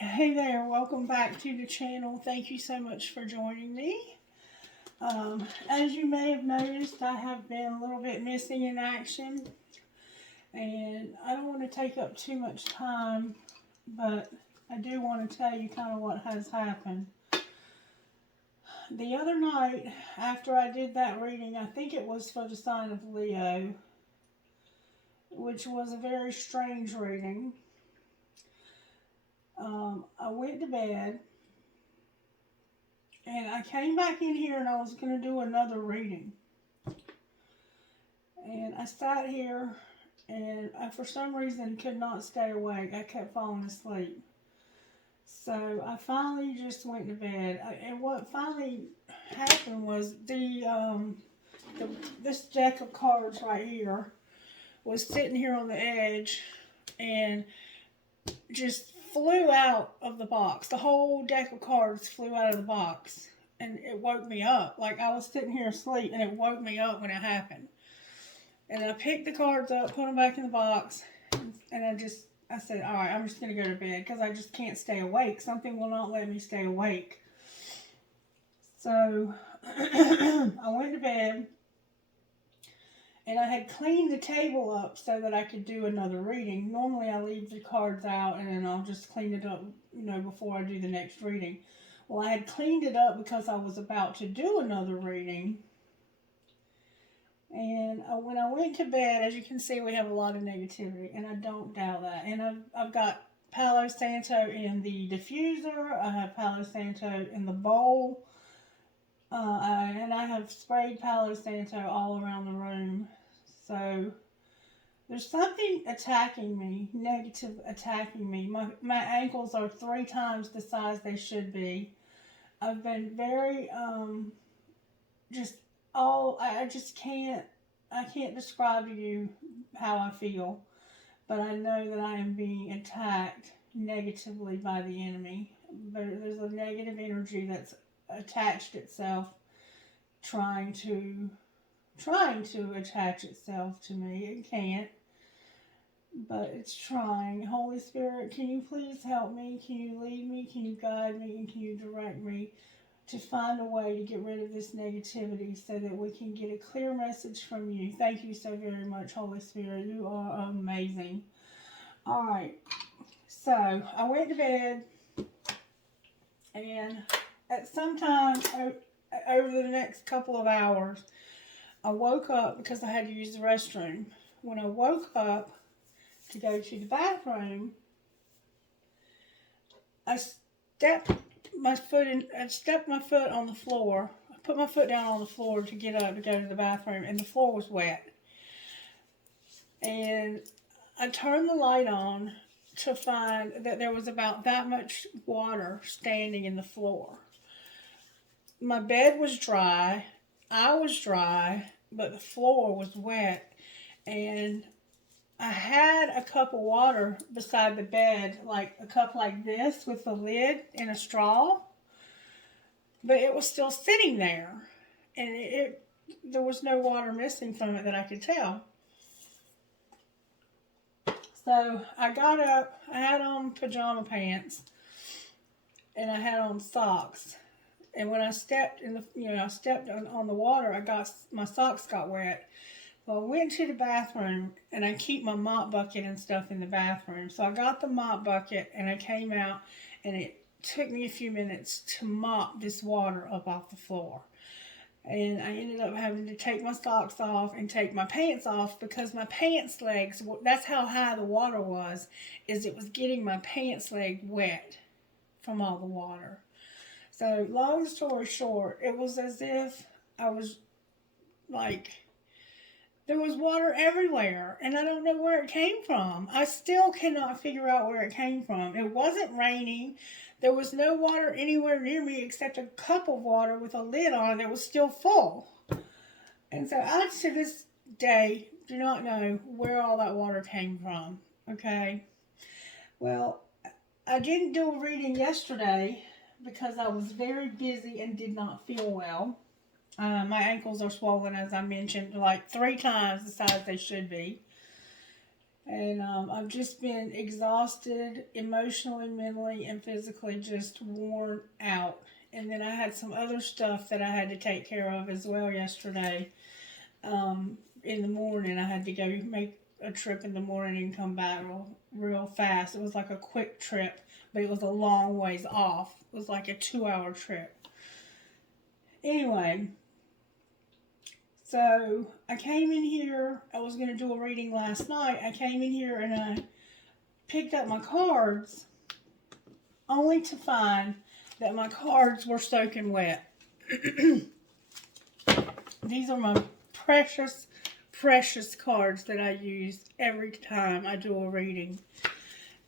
hey there, welcome back to the channel. Thank you so much for joining me. As you may have noticed, I have been a little bit missing in action, and I don't want to take up too much time, but I do want to tell you kind of what has happened. The other night, after I did that reading, I think it was for the sign of Leo, which was a very strange reading. I went to bed, and I came back in here and I was going to do another reading. And I sat here and I, for some reason, could not stay awake. I kept falling asleep. So I finally just went to bed. And what finally happened was this deck of cards right here was sitting here on the edge and just flew out of the box. The whole deck of cards flew out of the box, and it woke me up. Like, I was sitting here asleep, and it woke me up when it happened. And I picked the cards up, put them back in the box, and I said, all right, I'm just going to go to bed, because I just can't stay awake. Something will not let me stay awake. So, I went to bed, and I had cleaned the table up so that I could do another reading. Normally I leave the cards out and then I'll just clean it up, before I do the next reading. Well, I had cleaned it up because I was about to do another reading. And when I went to bed, as you can see, we have a lot of negativity, and I don't doubt that. And I've got Palo Santo in the diffuser. I have Palo Santo in the bowl. And I have sprayed Palo Santo all around the room. So there's something attacking me, negative attacking me. My ankles are 3 times the size they should be. I've been very, I can't describe to you how I feel. But I know that I am being attacked negatively by the enemy. There's a negative energy that's attached itself, trying to attach itself to me. It can't, but it's trying. Holy Spirit, can you please help me? Can you lead me? Can you guide me? And can you direct me to find a way to get rid of this negativity so that we can get a clear message from you? Thank you so very much, Holy Spirit. You are amazing. All right, so I went to bed, and at some time over the next couple of hours, I woke up because I had to use the restroom. When I woke up to go to the bathroom, I stepped my foot on the floor. I put my foot down on the floor to get up to go to the bathroom, and the floor was wet. And I turned the light on to find that there was about that much water standing in the floor. My bed was dry, I was dry, but the floor was wet, and I had a cup of water beside the bed, like a cup like this with the lid and a straw, but it was still sitting there, and there was no water missing from it that I could tell. So I got up, I had on pajama pants, and I had on socks. And when I stepped on the water, my socks got wet. Well, I went to the bathroom, and I keep my mop bucket and stuff in the bathroom. So I got the mop bucket, and I came out, and it took me a few minutes to mop this water up off the floor. And I ended up having to take my socks off and take my pants off, because my pants legs, that's how high the water was, is it was getting my pants leg wet from all the water. So, long story short, it was as if I was, like, there was water everywhere, and I don't know where it came from. I still cannot figure out where it came from. It wasn't raining. There was no water anywhere near me except a cup of water with a lid on it that was still full. And so I, to this day, do not know where all that water came from, okay? Well, I didn't do a reading yesterday because I was very busy and did not feel well. My ankles are swollen, as I mentioned, like 3 times the size they should be. And I've just been exhausted emotionally, mentally, and physically, just worn out. And then I had some other stuff that I had to take care of as well yesterday. In the morning, I had to go make a trip in the morning and come back real fast. It was like a quick trip, but it was a long ways off. It was like a 2-hour trip. Anyway, so I came in here. I was going to do a reading last night. I came in here and I picked up my cards only to find that my cards were soaking wet. These are my precious, precious cards that I use every time I do a reading.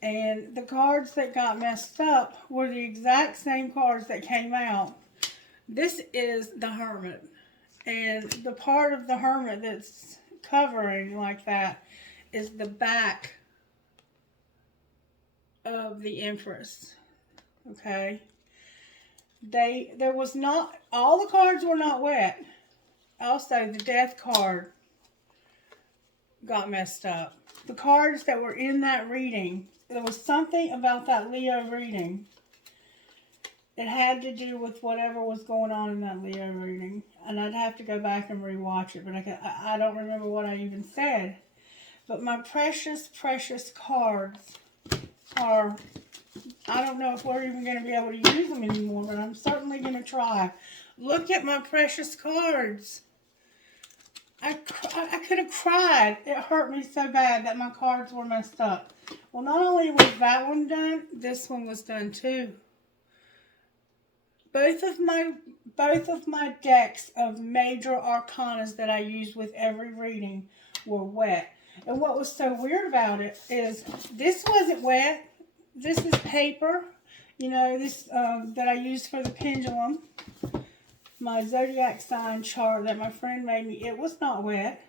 And the cards that got messed up were the exact same cards that came out. This is the Hermit. And the part of the Hermit that's covering like that is the back of the Empress. Okay? There was not, all the cards were not wet. Also, the Death card got messed up. The cards that were in that reading, there was something about that Leo reading. It had to do with whatever was going on in that Leo reading. And I'd have to go back and rewatch it, but I don't remember what I even said. But my precious, precious cards are, I don't know if we're even going to be able to use them anymore, but I'm certainly going to try. Look at my precious cards. I could have cried. It hurt me so bad that my cards were messed up. Well, not only was that one done, this one was done too. Both of my decks of major arcanas that I use with every reading were wet. And what was so weird about it is this wasn't wet. This is paper, you know, this that I use for the pendulum. My zodiac sign chart that my friend made me, it was not wet.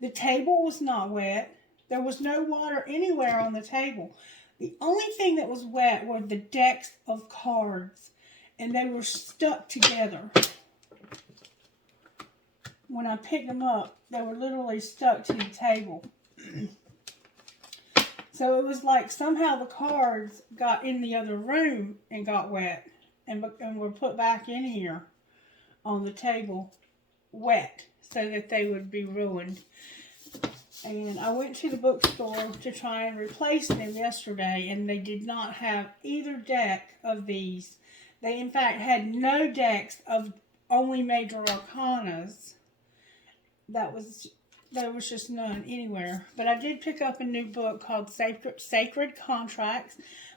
The table was not wet. There was no water anywhere on the table. The only thing that was wet were the decks of cards, and they were stuck together. When I picked them up, they were literally stuck to the table. So it was like somehow the cards got in the other room and got wet. And were put back in here on the table wet so that they would be ruined. And I went to the bookstore to try and replace them yesterday, and they did not have either deck of these. They, in fact, had no decks of only major arcanas. There was just none anywhere. But I did pick up a new book called Sacred Contracts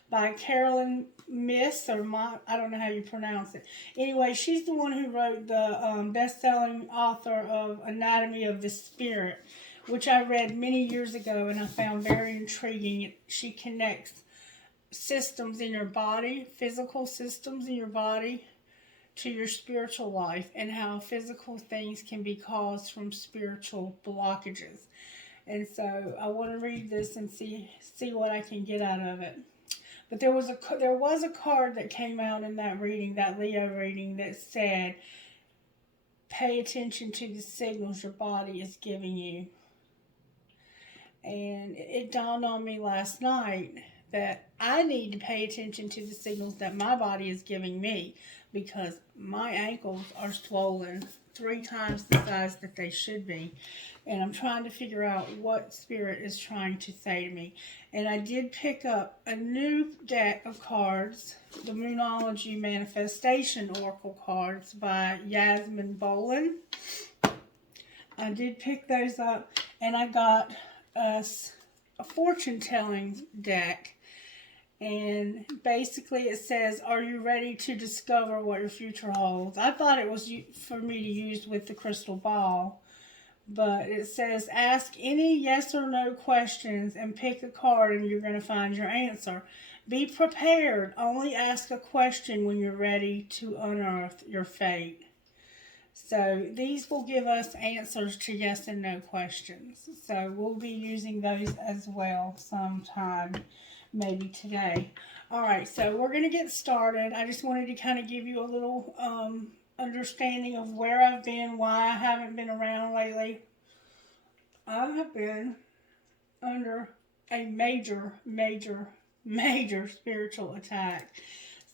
by Carolyn Miss, I don't know how you pronounce it. Anyway, she's the one who wrote the best-selling author of Anatomy of the Spirit, which I read many years ago and I found very intriguing. She connects systems in your body, physical systems in your body, to your spiritual life, and how physical things can be caused from spiritual blockages. And so I want to read this and see what I can get out of it. But there was a card that came out in that reading, that Leo reading, that said, pay attention to the signals your body is giving you. And it dawned on me last night that I need to pay attention to the signals that my body is giving me, because my ankles are swollen 3 times the size that they should be. And I'm trying to figure out what Spirit is trying to say to me. And I did pick up a new deck of cards, the Moonology Manifestation Oracle cards by Yasmin Bolin. I did pick those up, and I got us a fortune-telling deck. And basically it says, are you ready to discover what your future holds? I thought it was for me to use with the crystal ball. But it says, ask any yes or no questions and pick a card and you're going to find your answer. Be prepared. Only ask a question when you're ready to unearth your fate. So these will give us answers to yes and no questions. So we'll be using those as well sometime, maybe today. All right, so we're going to get started. I just wanted to kind of give you a little understanding of where I've been, why I haven't been around lately. I have been under a major, major, major spiritual attack.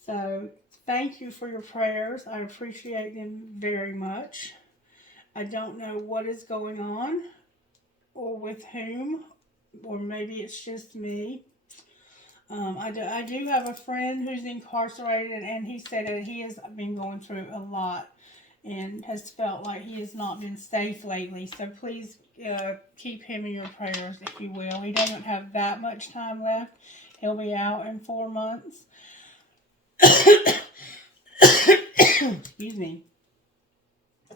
So thank you for your prayers. I appreciate them very much. I don't know what is going on or with whom, or maybe it's just me. I do have a friend who's incarcerated, and he said that he has been going through a lot and has felt like he has not been safe lately. So please keep him in your prayers, if you will. He doesn't have that much time left. He'll be out in 4 months. Excuse me.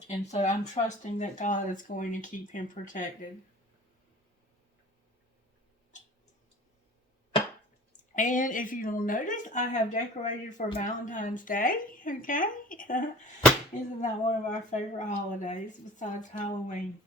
And so I'm trusting that God is going to keep him protected. And if you will notice, I have decorated for Valentine's Day, okay? Isn't that one of our favorite holidays besides Halloween?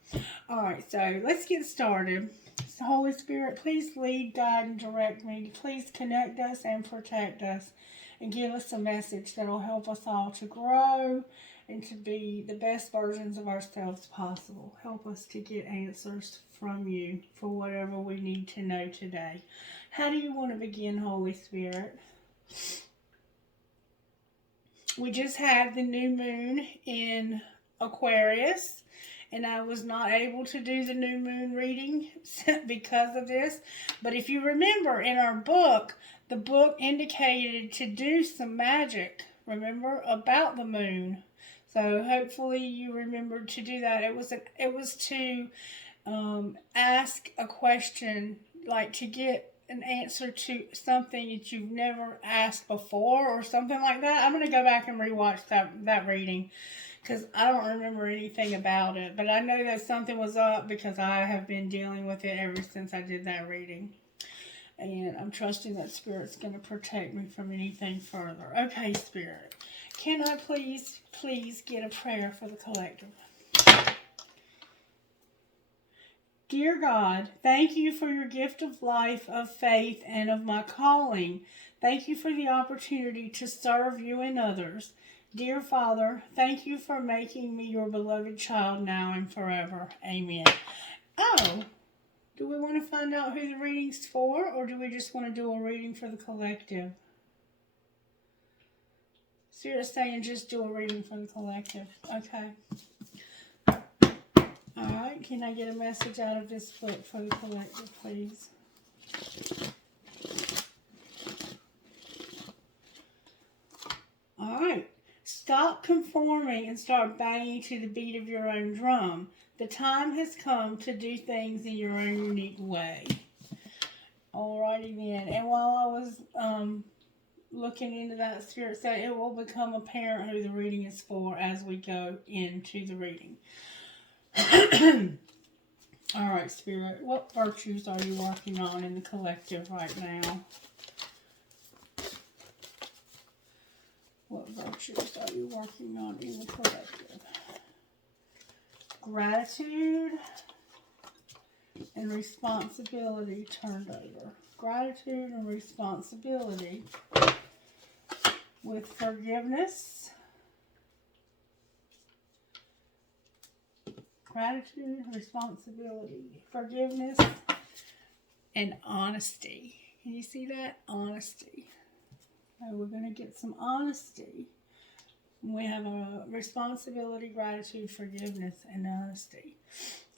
Alright, so let's get started. So Holy Spirit, please lead, guide, and direct me. Please connect us and protect us and give us a message that will help us all to grow and to be the best versions of ourselves possible. Help us to get answers from you for whatever we need to know today. How do you want to begin, Holy Spirit? We just had the new moon in Aquarius, and I was not able to do the new moon reading because of this. But if you remember in our book, the book indicated to do some magic, remember, about the moon. So hopefully you remembered to do that. It was to ask a question, like to get an answer to something that you've never asked before or something like that. I'm going to go back and rewatch that reading because I don't remember anything about it. But I know that something was up because I have been dealing with it ever since I did that reading. And I'm trusting that Spirit's going to protect me from anything further. Okay, Spirit. Can I please get a prayer for the collective? Dear God, thank you for your gift of life, of faith, and of my calling. Thank you for the opportunity to serve you and others. Dear Father, thank you for making me your beloved child now and forever. Amen. Oh, do we want to find out who the reading's for, or do we just want to do a reading for the collective? Spirit's saying just do a reading for the collective. Okay. Alright, can I get a message out of this book for the collective, please? Alright. Stop conforming and start banging to the beat of your own drum. The time has come to do things in your own unique way. Alrighty then. And while I was looking into that, Spirit said it will become apparent who the reading is for as we go into the reading. Alright, Spirit, what virtues are you working on in the collective right now? What virtues are you working on in the collective? Gratitude and responsibility turned over. Gratitude and responsibility with forgiveness. Gratitude, responsibility, forgiveness, and honesty. Can you see that? Honesty. So we're going to get some honesty. We have a responsibility, gratitude, forgiveness, and honesty.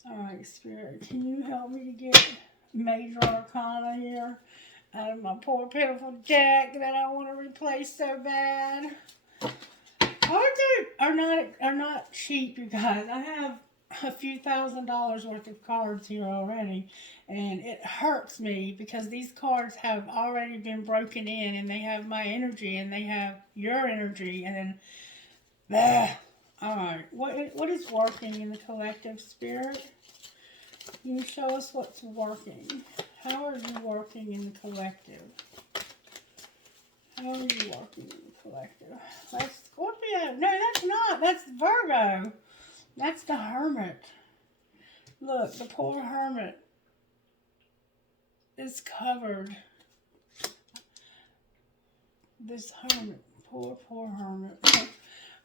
All right, Spirit, can you help me to get Major Arcana here out of my poor pitiful deck that I want to replace so bad? Cards are not cheap, you guys. I have a few $1,000s worth of cards here already, and it hurts me because these cards have already been broken in, and they have my energy and they have your energy, and then alright, what is working in the collective, Spirit? Can you show us what's working? How are you working in the collective? How are you working in the collective? That's Scorpio. No, that's not. That's Virgo. That's the Hermit. Look, the poor Hermit is covered. This Hermit. Poor Hermit.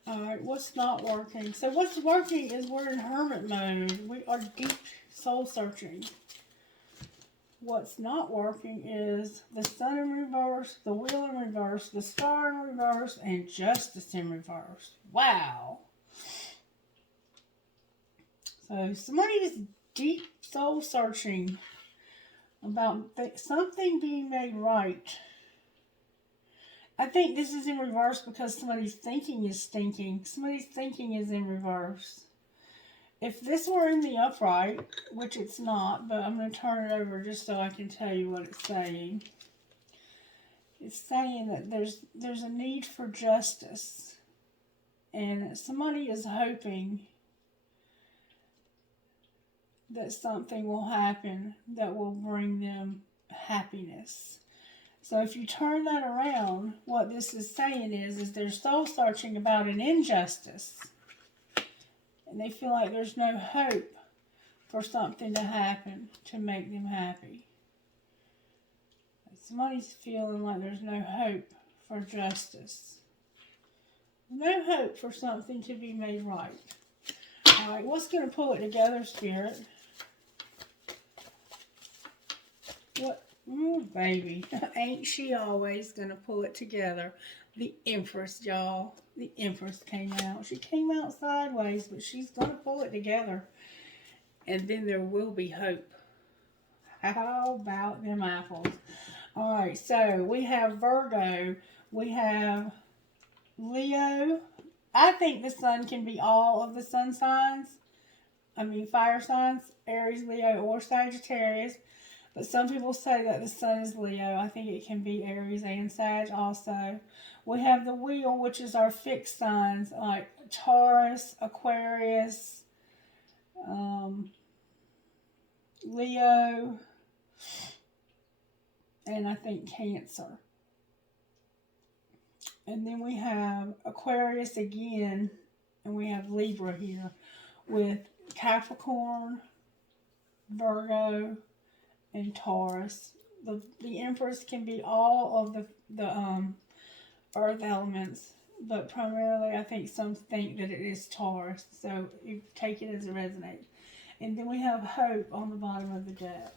Alright, what's not working? So what's working is we're in Hermit mode. We are deep soul searching. what's not working is the Sun in reverse, the Wheel in reverse, the Star in reverse, and Justice in reverse. Wow. So somebody is deep soul searching about something being made right. I think this is in reverse because somebody's thinking is stinking. Somebody's thinking is in reverse. If this were in the upright, which it's not, but I'm going to turn it over just so I can tell you what it's saying. It's saying that there's a need for justice. And somebody is hoping that something will happen that will bring them happiness. So if you turn that around, what this is saying is they're soul searching about an injustice. And they feel like there's no hope for something to happen to make them happy. Somebody's feeling like there's no hope for justice. No hope for something to be made right. Alright, what's going to pull it together, Spirit? What? Ooh, baby. Ain't she always going to pull it together? The Empress, y'all. The Empress came out. She came out sideways, but she's going to pull it together. And then there will be hope. How about them apples? Alright, so we have Virgo. We have Leo. I think the sun can be all of the sun signs. Fire signs. Aries, Leo, or Sagittarius. But some people say that the sun is Leo. I think it can be Aries and Sag also. We have the wheel, which is our fixed signs, like Taurus, Aquarius, Leo, and I think Cancer. And then we have Aquarius again, and we have Libra here with Capricorn, Virgo, and Taurus. The Empress can be all of the earth elements, but primarily I think some think that it is Taurus, so you take it as it resonates. And then we have Hope on the bottom of the deck.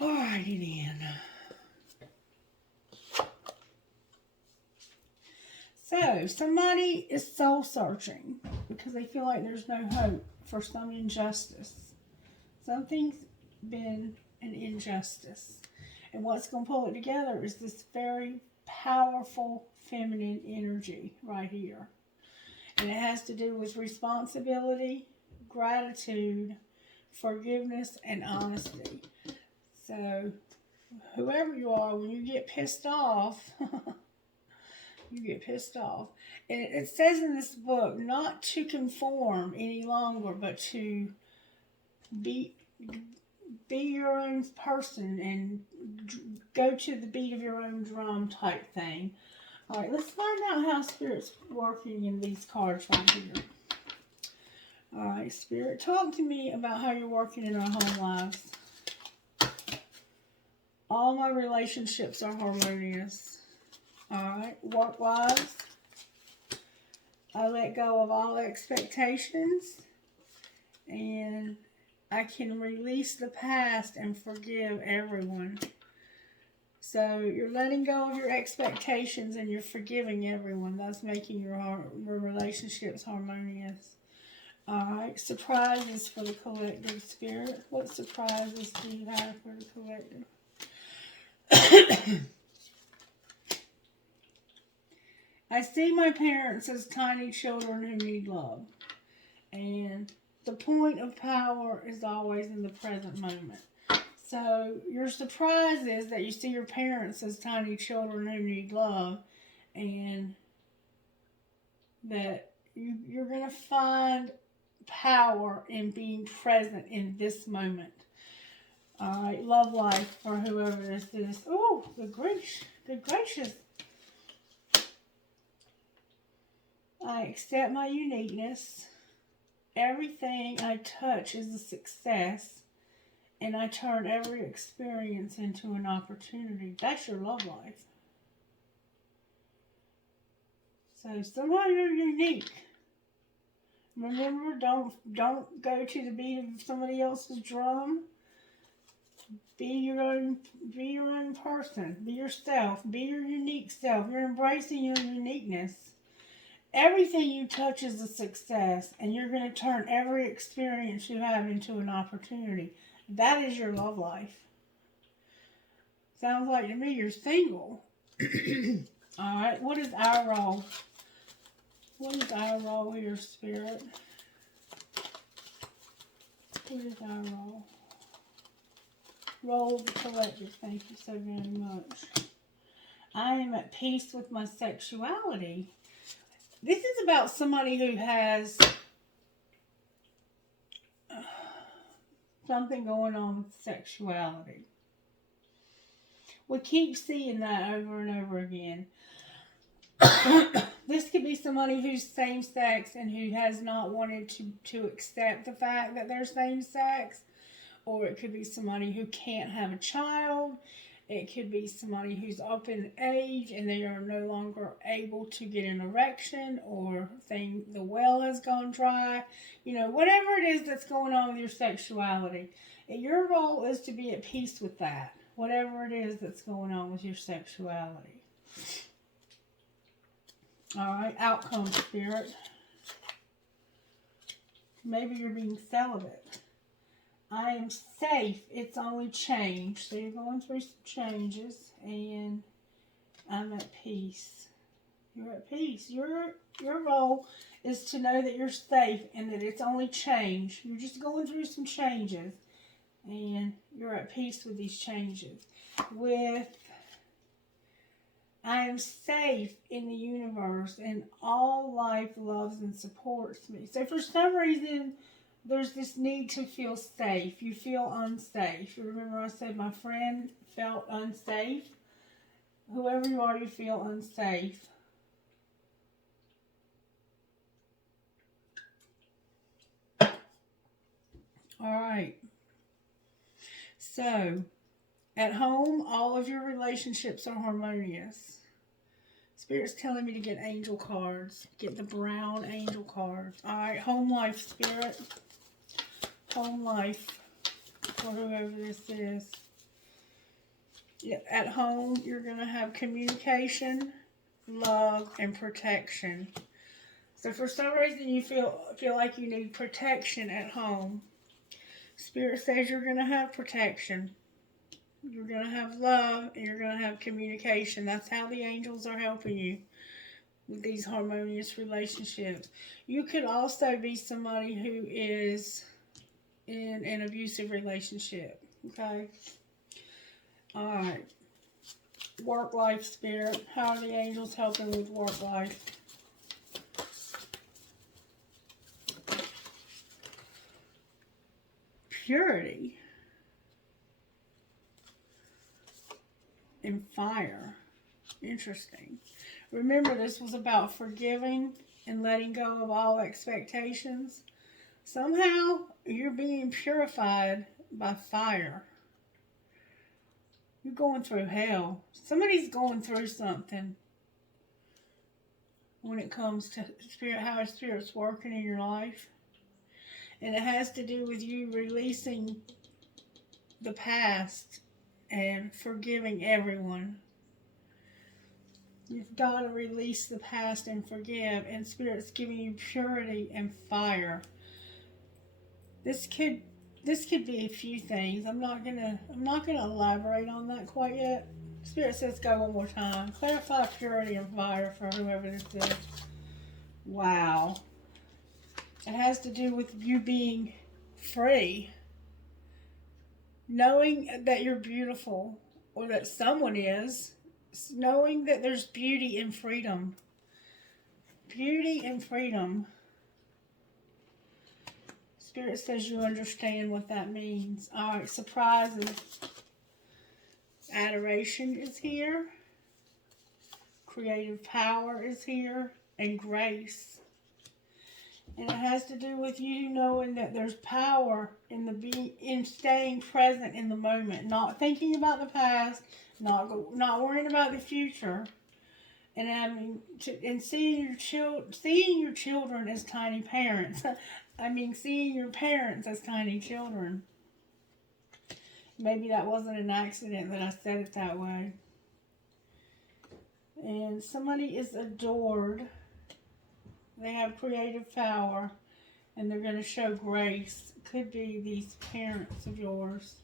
Alrighty then. So, somebody is soul searching because they feel like there's no hope for some injustice. Something's been an injustice. And what's going to pull it together is this very powerful feminine energy right here. And it has to do with responsibility, gratitude, forgiveness, and honesty. So, whoever you are, when you get pissed off, you get pissed off. And it says in this book not to conform any longer, but to be your own person and go to the beat of your own drum type thing. Alright, let's find out how Spirit's working in these cards right here. Alright, Spirit, talk to me about how you're working in our home lives. All my relationships are harmonious. Alright, work-wise, I let go of all expectations and I can release the past and forgive everyone. So you're letting go of your expectations and you're forgiving everyone. That's making your relationships harmonious. Alright, surprises for the collective, Spirit. What surprises do you have for the collective? I see my parents as tiny children who need love. And the point of power is always in the present moment. So your surprise is that you see your parents as tiny children who need love, and that you're going to find power in being present in this moment. Alright, love life for whoever this is. Oh, good gracious. I accept my uniqueness. Everything I touch is a success. And I turn every experience into an opportunity. That's your love life. So somehow you're unique. Remember, don't go to the beat of somebody else's drum. Be your own person. Be yourself. Be your unique self. You're embracing your uniqueness. Everything you touch is a success, and you're going to turn every experience you have into an opportunity. That is your love life. Sounds like to me you're single. Alright, what is our role? What is our role here, Spirit? What is our role? Role of the collective. Thank you so very much. I am at peace with my sexuality. This is about somebody who has something going on with sexuality. We keep seeing that over and over again. This could be somebody who's same sex and who has not wanted to accept the fact that they're same sex. Or it could be somebody who can't have a child. It could be somebody who's up in age and they are no longer able to get an erection, or the well has gone dry. You know, whatever it is that's going on with your sexuality. Your role is to be at peace with that. Whatever it is that's going on with your sexuality. Alright, outcome, Spirit. Maybe you're being celibate. I am safe. It's only change. So you're going through some changes, and I'm at peace. You're at peace. Your role is to know that you're safe and that it's only change. You're just going through some changes, and you're at peace with these changes. I am safe in the universe, and all life loves and supports me. So for some reason, there's this need to feel safe. You feel unsafe. You remember I said my friend felt unsafe? Whoever you are, you feel unsafe. Alright. So, at home, all of your relationships are harmonious. Spirit's telling me to get angel cards. Get the brown angel cards. Alright, home life, Spirit. Home life. For whoever this is. At home, you're going to have communication, love, and protection. So for some reason you feel like you need protection at home. Spirit says you're going to have protection. You're going to have love, and you're going to have communication. That's how the angels are helping you with these harmonious relationships. You could also be somebody who is in an abusive relationship. Okay? Alright. Work life, Spirit. How are the angels helping with work life? Purity. And fire. Interesting. Remember, this was about forgiving and letting go of all expectations. Somehow, you're being purified by fire. You're going through hell. Somebody's going through something when it comes to Spirit, how Spirit's working in your life. And it has to do with you releasing the past and forgiving everyone. You've got to release the past and forgive, and Spirit's giving you purity and fire. This could be a few things. I'm not gonna elaborate on that quite yet. Spirit says go one more time. Clarify purity and fire for whoever this is. Wow. It has to do with you being free. Knowing that you're beautiful, or that someone is. Knowing that there's beauty and freedom. Beauty and freedom. Spirit says you understand what that means. Alright, surprises. Adoration is here. Creative power is here. And grace. And it has to do with you knowing that there's power in staying present in the moment. Not thinking about the past. Not worrying about the future. And seeing your children as tiny parents. Seeing your parents as tiny children. Maybe that wasn't an accident that I said it that way. And somebody is adored. They have creative power. And they're going to show grace. Could be these parents of yours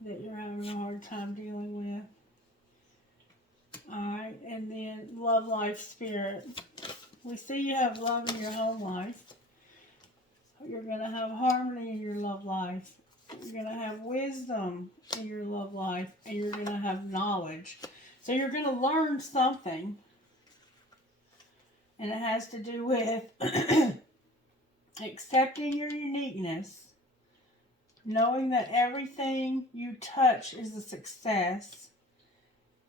that you're having a hard time dealing with. Alright, and then love life spirit. We see you have love in your home life. You're going to have harmony in your love life. You're going to have wisdom in your love life. And you're going to have knowledge. So you're going to learn something. And it has to do with accepting your uniqueness. Knowing that everything you touch is a success.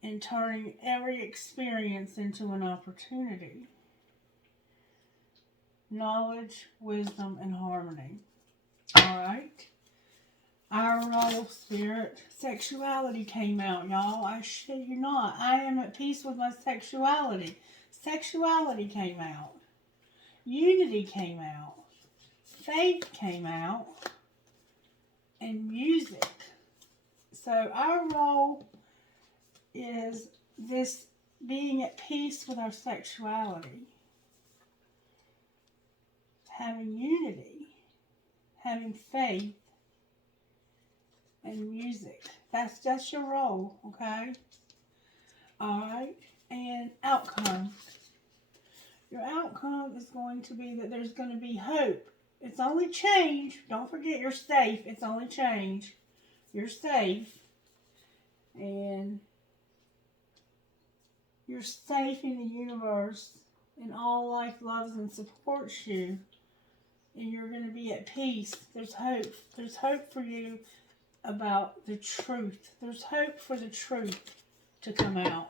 And turning every experience into an opportunity. Knowledge, wisdom, and harmony. Alright. Our role, spirit. Sexuality came out, y'all. I shit you not. I am at peace with my sexuality. Sexuality came out. Unity came out. Faith came out. And music. So our role is this being at peace with our sexuality. Having unity. Having faith. And music. That's your role, okay? Alright. And outcome. Your outcome is going to be that there's going to be hope. It's only change. Don't forget you're safe. It's only change. You're safe. And you're safe in the universe. And all life loves and supports you. And you're going to be at peace. There's hope. There's hope for you about the truth. There's hope for the truth to come out.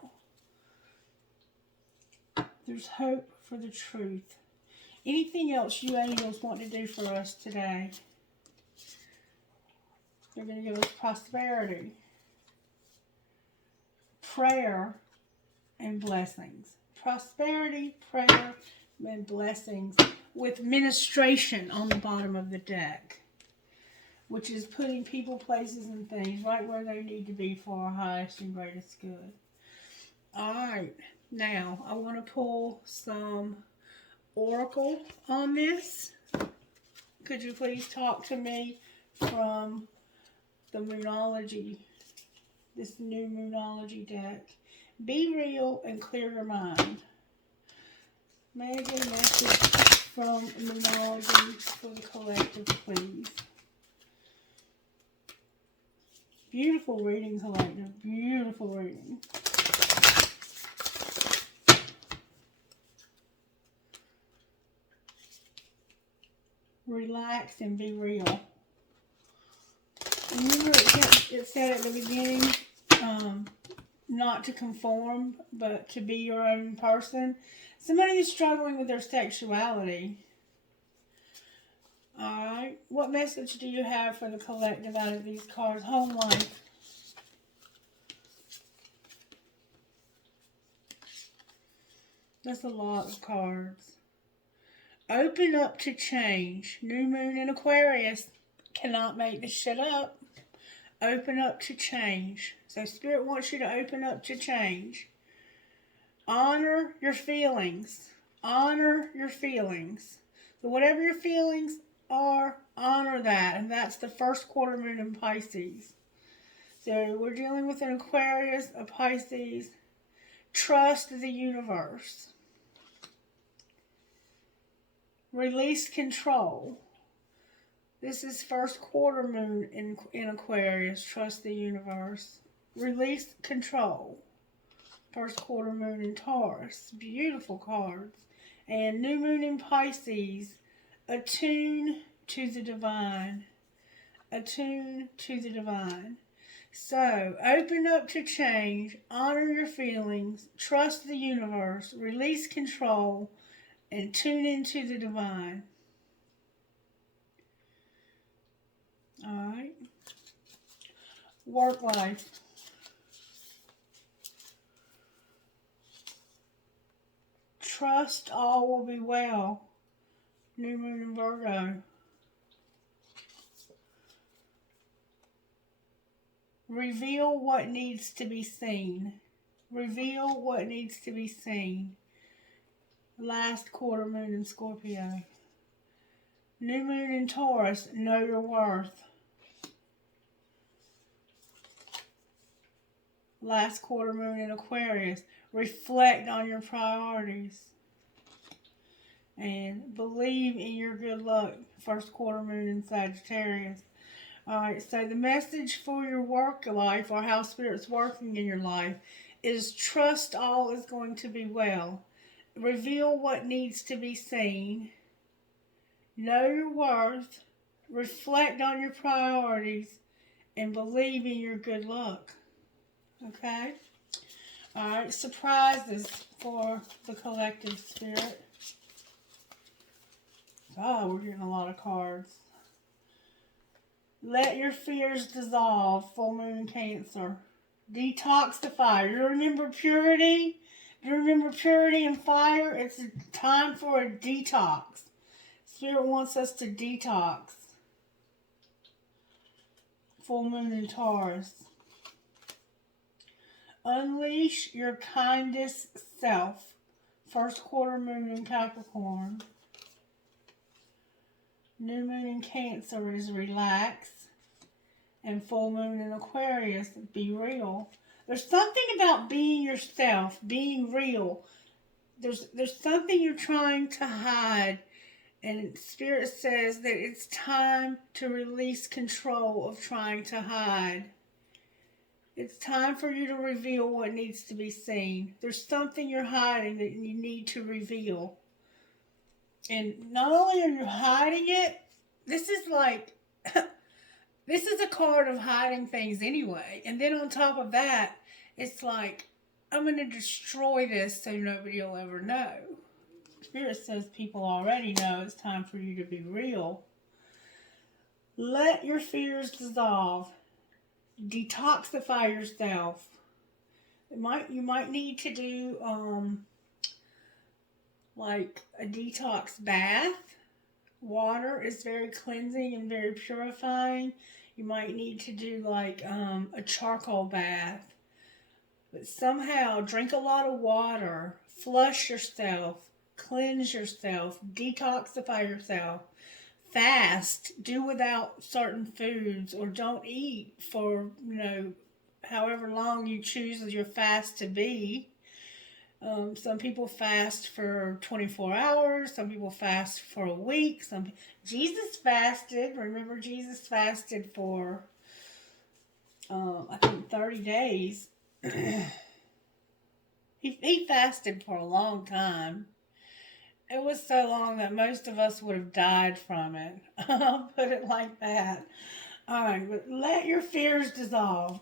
There's hope for the truth. Anything else you angels want to do for us today? They're going to give us prosperity, prayer, and blessings. Prosperity, prayer, and blessings with ministration on the bottom of the deck, which is putting people, places, and things right where they need to be for our highest and greatest good. Alright, now I want to pull some oracle on this. Could you please talk to me from the Moonology, this new Moonology deck? Be real and clear your mind. May I get a message from Moonology for the collective, please? Beautiful reading, collective. Beautiful reading. Relax and be real. Remember it said at the beginning, not to conform, but to be your own person. Somebody is struggling with their sexuality. Alright, what message do you have for the collective out of these cards? Home life. That's a lot of cards. Open up to change. New moon in Aquarius. Cannot make this shit up. Open up to change. So Spirit wants you to open up to change. Honor your feelings. Honor your feelings. So whatever your feelings are, honor that. And that's the first quarter moon in Pisces. So we're dealing with an Aquarius, a Pisces. Trust the universe. Release control. This is first quarter moon in Aquarius. Trust the universe. Release control. First quarter moon in Taurus. Beautiful cards. And new moon in Pisces. Attune to the divine. Attune to the divine. So, open up to change. Honor your feelings. Trust the universe. Release control. And tune into the divine. Alright. Work life. Trust all will be well. New moon in Virgo. Reveal what needs to be seen. Reveal what needs to be seen. Last quarter moon in Scorpio. New moon in Taurus. Know your worth. Last quarter moon in Aquarius. Reflect on your priorities. And believe in your good luck. First quarter moon in Sagittarius. Alright, so the message for your work life, or how Spirit's working in your life, is trust all is going to be well. Reveal what needs to be seen. Know your worth. Reflect on your priorities. And believe in your good luck. Okay? Alright, surprises for the collective spirit. Oh, we're getting a lot of cards. Let your fears dissolve. Full moon in Cancer. Detoxify. You remember purity? You remember purity and fire? It's time for a detox. Spirit wants us to detox. Full moon in Taurus. Unleash your kindest self. First quarter moon in Capricorn. New moon in Cancer is relax. And full moon in Aquarius, be real. There's something about being yourself, being real. There's something you're trying to hide. And Spirit says that it's time to release control of trying to hide. It's time for you to reveal what needs to be seen. There's something you're hiding that you need to reveal. And not only are you hiding it, this is like, this is a card of hiding things anyway. And then on top of that, it's like, I'm going to destroy this so nobody will ever know. Spirit says people already know it's time for you to be real. Let your fears dissolve. Detoxify yourself. You might need to do like a detox bath. Water is very cleansing and very purifying. You might need to do like a charcoal bath. But somehow drink a lot of water. Flush yourself. Cleanse yourself. Detoxify yourself. Fast. Do without certain foods, or don't eat for, however long you choose your fast to be. Some people fast for 24 hours. Some people fast for a week. Jesus fasted. Remember, Jesus fasted for, I think, 30 days. He fasted for a long time. It was so long that most of us would have died from it. I'll put it like that. All right, but let your fears dissolve.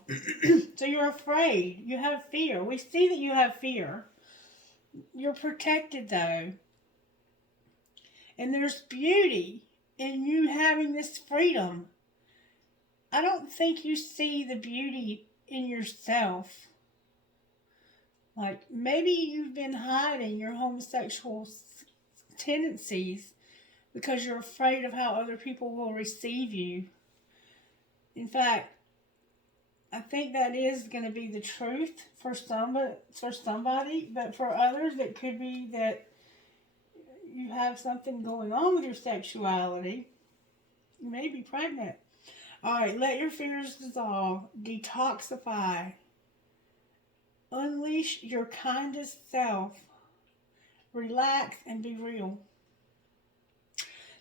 So you're afraid. You have fear. We see that you have fear. You're protected, though. And there's beauty in you having this freedom. I don't think you see the beauty in yourself. Like, maybe you've been hiding your homosexual tendencies because you're afraid of how other people will receive you. In fact, I think that is going to be the truth for somebody, but for others it could be that you have something going on with your sexuality. You may be pregnant. Alright, let your fears dissolve. Detoxify. Unleash your kindest self. Relax and be real.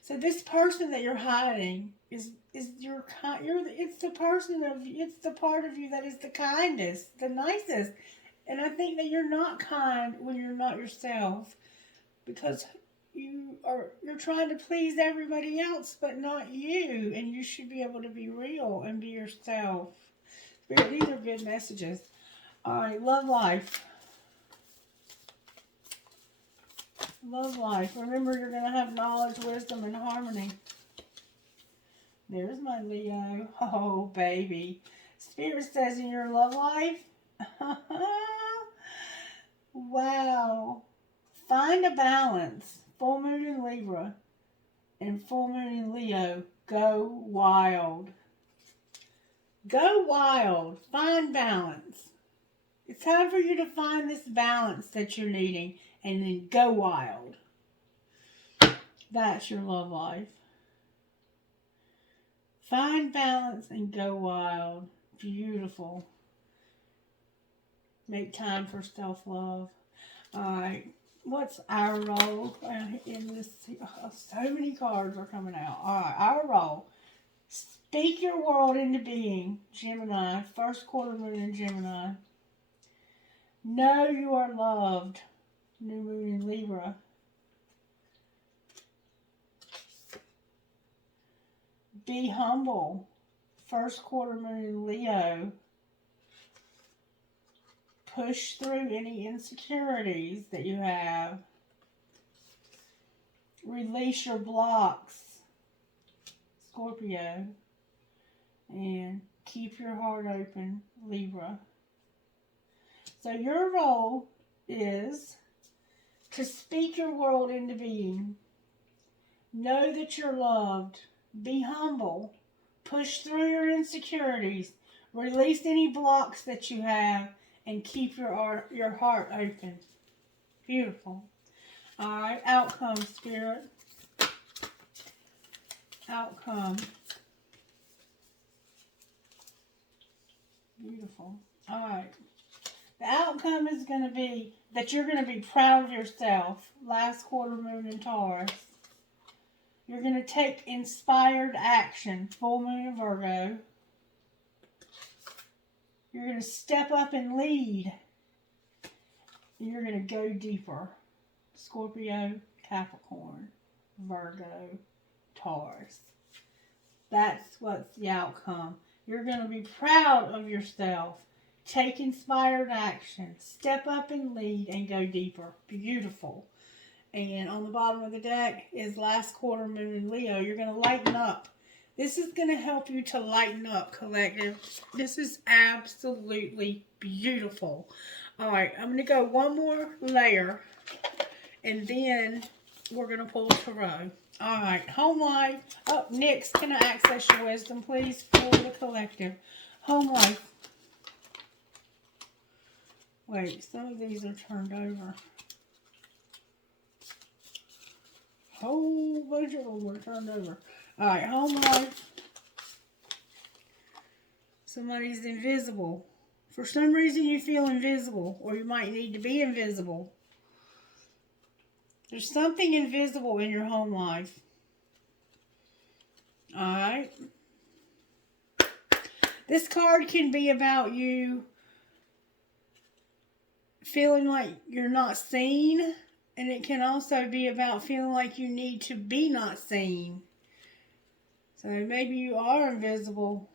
So this person that you're hiding is it's the part of you that is the kindest, the nicest. And I think that you're not kind when you're not yourself, because you're trying to please everybody else but not you, and you should be able to be real and be yourself. Spirit, these are good messages. Alright, love life. Love life. Remember, you're going to have knowledge, wisdom, and harmony. There's my Leo. Oh, baby. Spirit says in your love life, wow. Find a balance. Full moon in Libra and full moon in Leo. Go wild. Go wild. Find balance. It's time for you to find this balance that you're needing and then go wild. That's your love life. Find balance and go wild. Beautiful. Make time for self-love. Alright. What's our role in this? Oh, so many cards are coming out. Alright, our role. Speak your world into being. Gemini. First quarter moon in Gemini. Know you are loved. New moon in Libra. Be humble. First quarter moon in Leo. Push through any insecurities that you have. Release your blocks. Scorpio. And keep your heart open. Libra. So your role is to speak your world into being. Know that you're loved. Be humble. Push through your insecurities. Release any blocks that you have. And keep your heart open. Beautiful. Alright, outcome, Spirit. Outcome. Beautiful. Alright. The outcome is going to be that you're going to be proud of yourself. Last quarter moon in Taurus. You're going to take inspired action. Full moon in Virgo. You're going to step up and lead. You're going to go deeper. Scorpio, Capricorn, Virgo, Taurus. That's what's the outcome. You're going to be proud of yourself. Take inspired action. Step up and lead and go deeper. Beautiful. And on the bottom of the deck is last quarter moon in Leo. You're going to lighten up. This is going to help you to lighten up, collective. This is absolutely beautiful. All right, I'm going to go one more layer, and then we're going to pull tarot. All right, home life. Oh, Nyx, can I access your wisdom, please, for the collective? Home life. Wait, some of these are turned over. Whole bunch of them were turned over. Alright, home life. Somebody's invisible. For some reason you feel invisible, or you might need to be invisible. There's something invisible in your home life. Alright. This card can be about you feeling like you're not seen, and it can also be about feeling like you need to be not seen. So maybe you are invisible.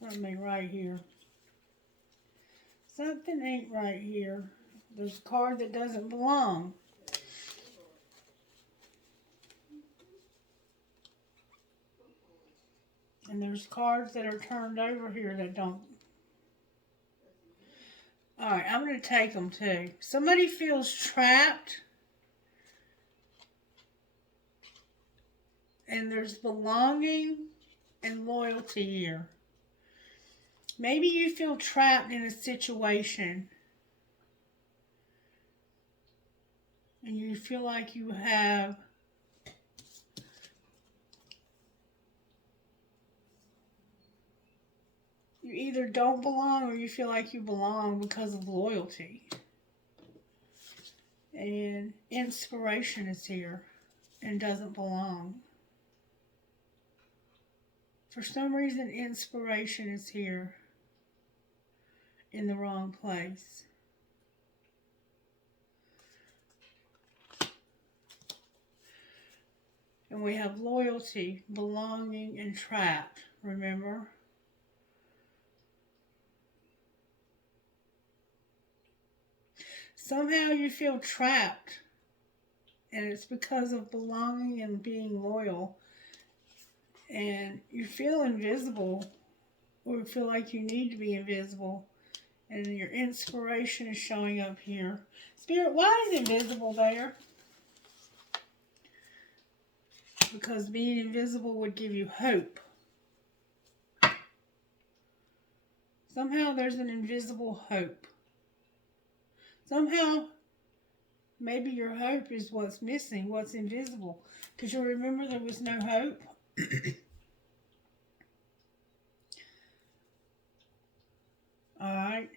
Let me right here. Something ain't right here. There's a card that doesn't belong. And there's cards that are turned over here that don't. Alright, I'm going to take them too. Somebody feels trapped. And there's belonging and loyalty here. Maybe you feel trapped in a situation. And you feel like you have you either don't belong or you feel like you belong because of loyalty. And inspiration is here and doesn't belong. For some reason, inspiration is here in the wrong place. And we have loyalty, belonging, and trapped, remember? Somehow you feel trapped, and it's because of belonging and being loyal. And you feel invisible, or you feel like you need to be invisible, and your inspiration is showing up here. Spirit, why is invisible there? Because being invisible would give you hope. Somehow there's an invisible hope. Somehow, maybe your hope is what's missing, what's invisible. Because you remember there was no hope. Alright.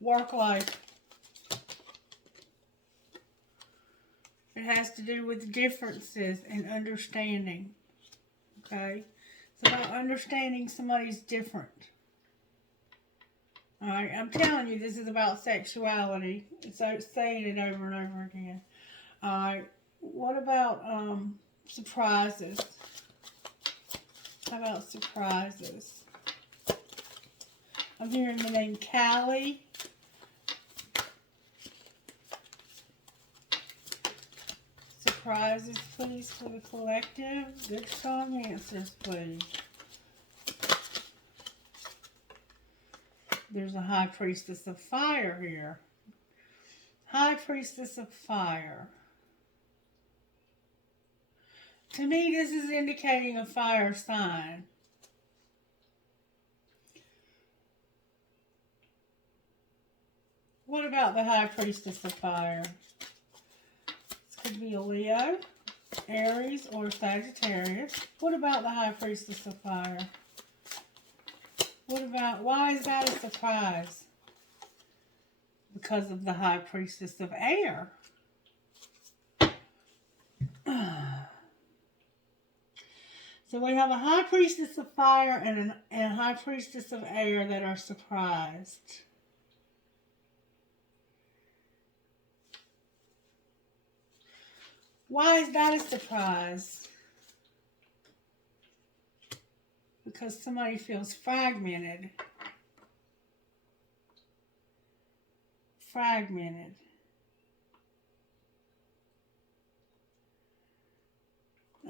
Work life. It has to do with differences and understanding. Okay? It's about understanding somebody's different. Alright, I'm telling you, this is about sexuality. So saying it over and over again. Alright, what about surprises? How about surprises? I'm hearing the name Callie. Surprises, please, for the collective. Good, strong answers, please. There's a High Priestess of Fire here. High Priestess of Fire. To me, this is indicating a fire sign. What about the High Priestess of Fire? This could be a Leo, Aries, or Sagittarius. What about the High Priestess of Fire? What about, why is that a surprise? Because of the High Priestess of Air. So we have a High Priestess of Fire and a High Priestess of Air that are surprised. Why is that a surprise? Because somebody feels fragmented. Fragmented.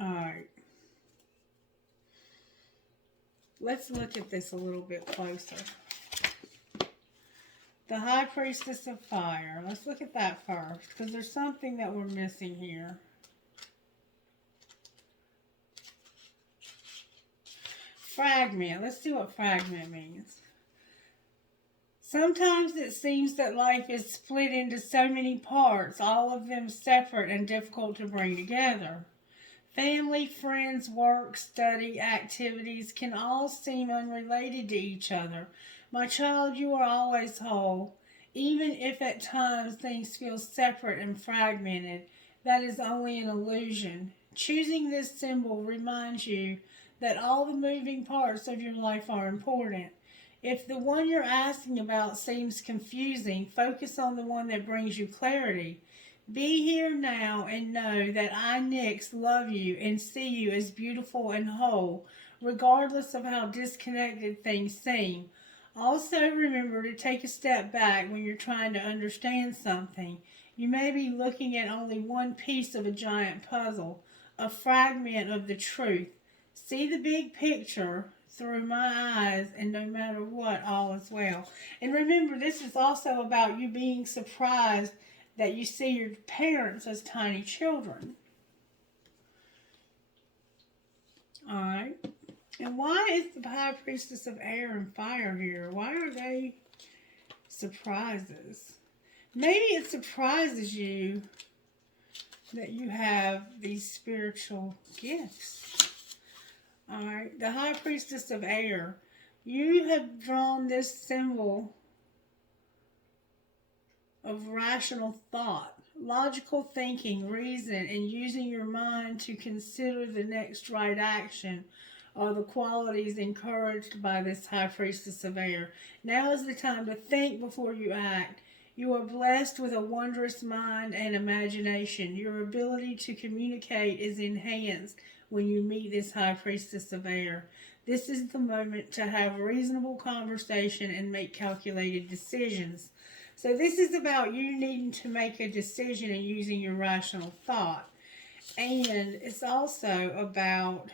Alright. Let's look at this a little bit closer. The High Priestess of Fire. Let's look at that first, because there's something that we're missing here. Fragment. Let's see what fragment means. Sometimes it seems that life is split into so many parts, all of them separate and difficult to bring together. Family, friends, work, study, activities can all seem unrelated to each other. My child, you are always whole. Even if at times things feel separate and fragmented, that is only an illusion. Choosing this symbol reminds you that all the moving parts of your life are important. If the one you're asking about seems confusing, focus on the one that brings you clarity. Be here now and know that I, Nyx, love you and see you as beautiful and whole, regardless of how disconnected things seem. Also remember to take a step back when you're trying to understand something. You may be looking at only one piece of a giant puzzle, a fragment of the truth. See the big picture through my eyes, and no matter what, all is well. And remember, this is also about you being surprised that you see your parents as tiny children. Alright. And why is the High Priestess of Air and Fire here? Why are they surprises? Maybe it surprises you that you have these spiritual gifts. Alright. The High Priestess of Air. You have drawn this symbol of rational thought, logical thinking, reason, and using your mind to consider the next right action are the qualities encouraged by this High Priestess of Air. Now is the time to think before you act. You are blessed with a wondrous mind and imagination. Your ability to communicate is enhanced when you meet this High Priestess of Air. This is the moment to have reasonable conversation and make calculated decisions. So this is about you needing to make a decision and using your rational thought. And it's also about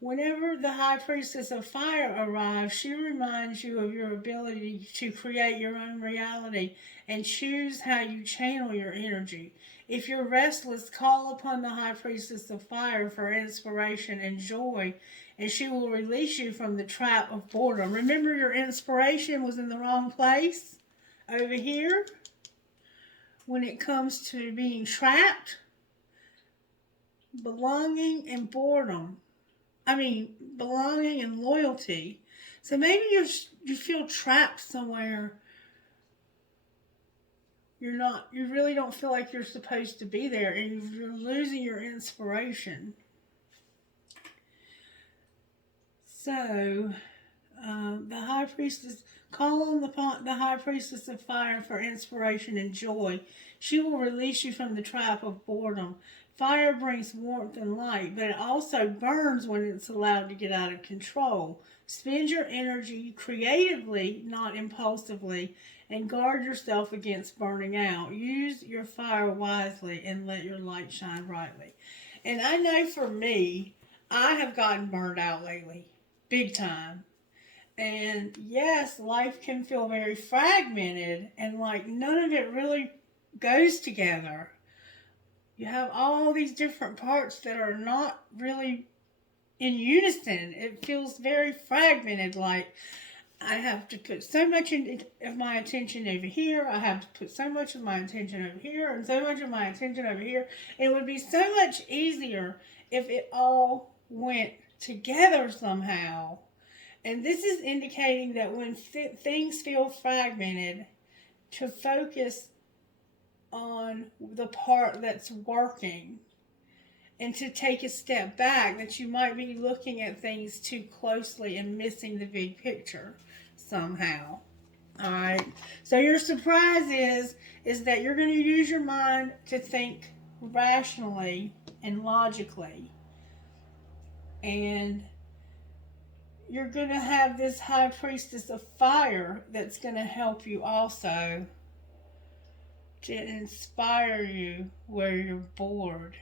whenever the High Priestess of Fire arrives, she reminds you of your ability to create your own reality and choose how you channel your energy. If you're restless, call upon the High Priestess of Fire for inspiration and joy and she will release you from the trap of boredom. Remember, your inspiration was in the wrong place over here when it comes to being trapped, belonging, and boredom. Belonging and loyalty. So maybe you feel trapped somewhere. You really don't feel like you're supposed to be there, and you're losing your inspiration. So, the High Priestess, call on the High Priestess of Fire for inspiration and joy. She will release you from the trap of boredom. Fire brings warmth and light, but it also burns when it's allowed to get out of control. Spend your energy creatively, not impulsively, and guard yourself against burning out. Use your fire wisely and let your light shine brightly. And I know for me, I have gotten burned out lately, big time. And yes, life can feel very fragmented and like none of it really goes together. You have all these different parts that are not really in unison. It feels very fragmented, like I have to put so much of my attention over here. I have to put so much of my attention over here and so much of my attention over here. It would be so much easier if it all went together somehow. And this is indicating that when things feel fragmented, to focus on the part that's working and to take a step back, that you might be looking at things too closely and missing the big picture somehow. All right. So your surprise is that you're going to use your mind to think rationally and logically. And you're going to have this High Priestess of Fire that's going to help you also to inspire you where you're bored.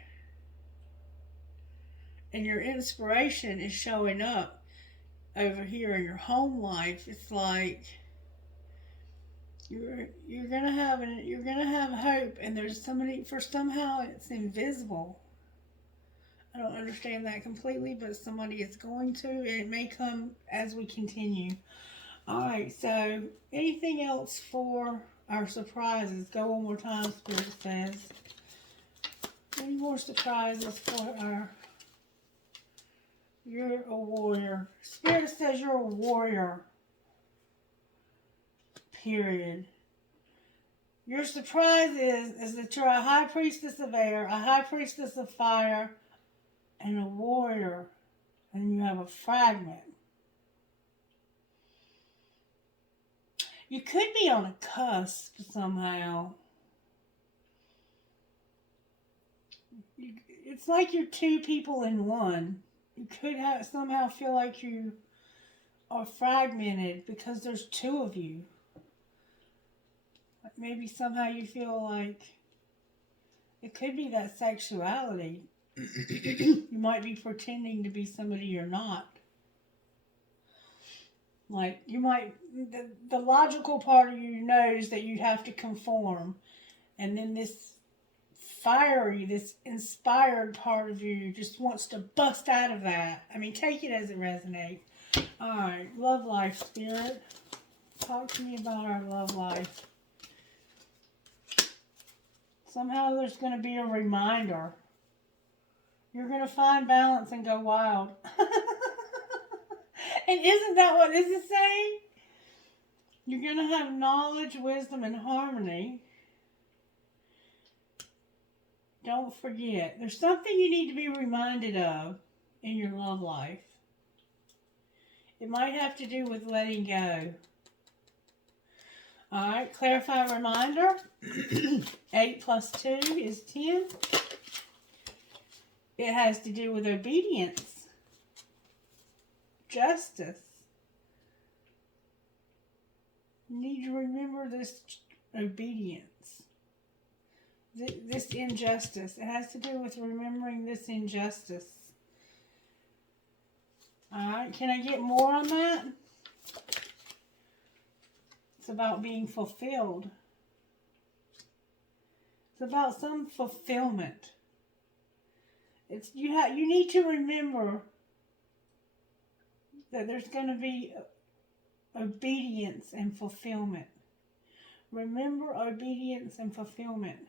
And your inspiration is showing up over here in your home life. It's like you're gonna have hope, and there's somebody somehow it's invisible. I don't understand that completely, but somebody is going to, and it may come as we continue. All right. So anything else for our surprises? Go one more time. Spirit says. Any more surprises for our? You're a warrior. Spirit says you're a warrior. Period. Your surprise is that you're a High Priestess of Air, a High Priestess of Fire, and a warrior. And you have a fragment. You could be on a cusp somehow. It's like you're two people in one. You could somehow feel like you are fragmented because there's two of you. Maybe somehow you feel like it could be that sexuality. You might be pretending to be somebody you're not. Like you might, the logical part of you knows that you have to conform. And then this fiery, this inspired part of you just wants to bust out of that. I mean, take it as it resonates. All right, love life, Spirit. Talk to me about our love life. Somehow there's going to be a reminder. You're going to find balance and go wild. And isn't that what this is saying? You're going to have knowledge, wisdom, and harmony. Don't forget. There's something you need to be reminded of in your love life. It might have to do with letting go. All right, clarify reminder. 8 plus 2 is 10. It has to do with obedience, justice. You need to remember this obedience, this injustice. It has to do with remembering this injustice. All right, can I get more on that? It's about being fulfilled. It's about some fulfillment. You need to remember that there's going to be obedience and fulfillment. Remember obedience and fulfillment.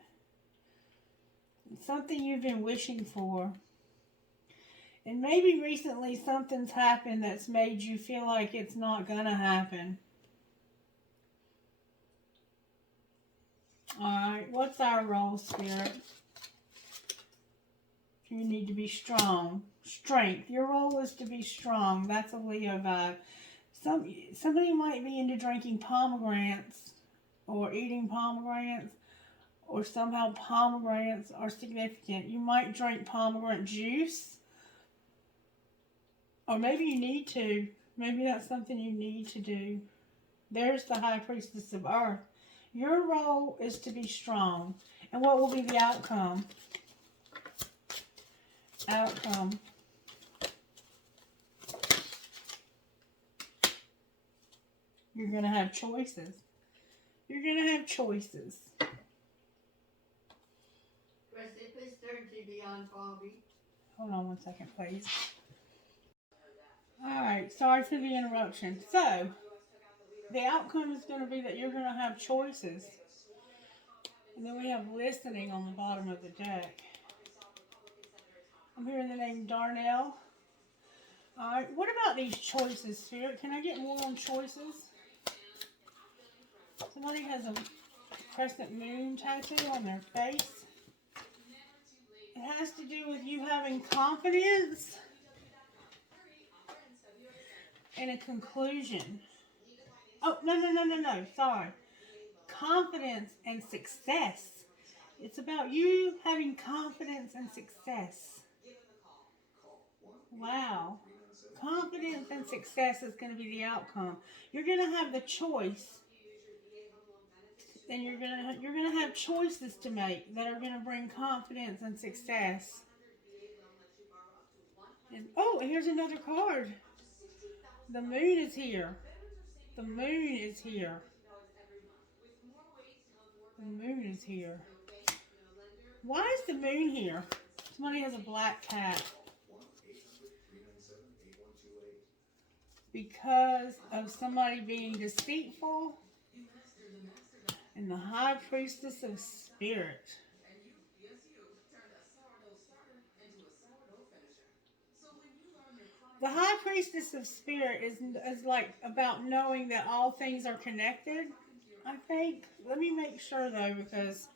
It's something you've been wishing for. And maybe recently something's happened that's made you feel like it's not going to happen. Alright, what's our role, Spirit? You need to be strong. Strength. Your role is to be strong. That's a Leo vibe. Somebody might be into drinking pomegranates or eating pomegranates, or somehow pomegranates are significant. You might drink pomegranate juice, or maybe you need to. Maybe that's something you need to do. There's the High Priestess of Earth. Your role is to be strong. And what will be the outcome? Outcome. You're going to have choices. You're going to have choices. Christie, please turn TV on for me. Hold on 1 second, please. Alright, sorry for the interruption. So, the outcome is going to be that you're going to have choices. And then we have listening on the bottom of the deck. I'm hearing the name Darnell. Alright, what about these choices, Spirit? Can I get more on choices? Somebody has a crescent moon tattoo on their face. It has to do with you having confidence and a conclusion. Oh, no. Sorry. Confidence and success. It's about you having confidence and success. Wow. Confidence and success is going to be the outcome. You're going to have the choice. And you're going to have choices to make that are going to bring confidence and success. And here's another card. The moon is here. The moon is here. The moon is here. Why is the moon here? Somebody has a black cat. Because of somebody being deceitful and the High Priestess of Spirit. The High Priestess of Spirit is like about knowing that all things are connected, I think. Let me make sure though, because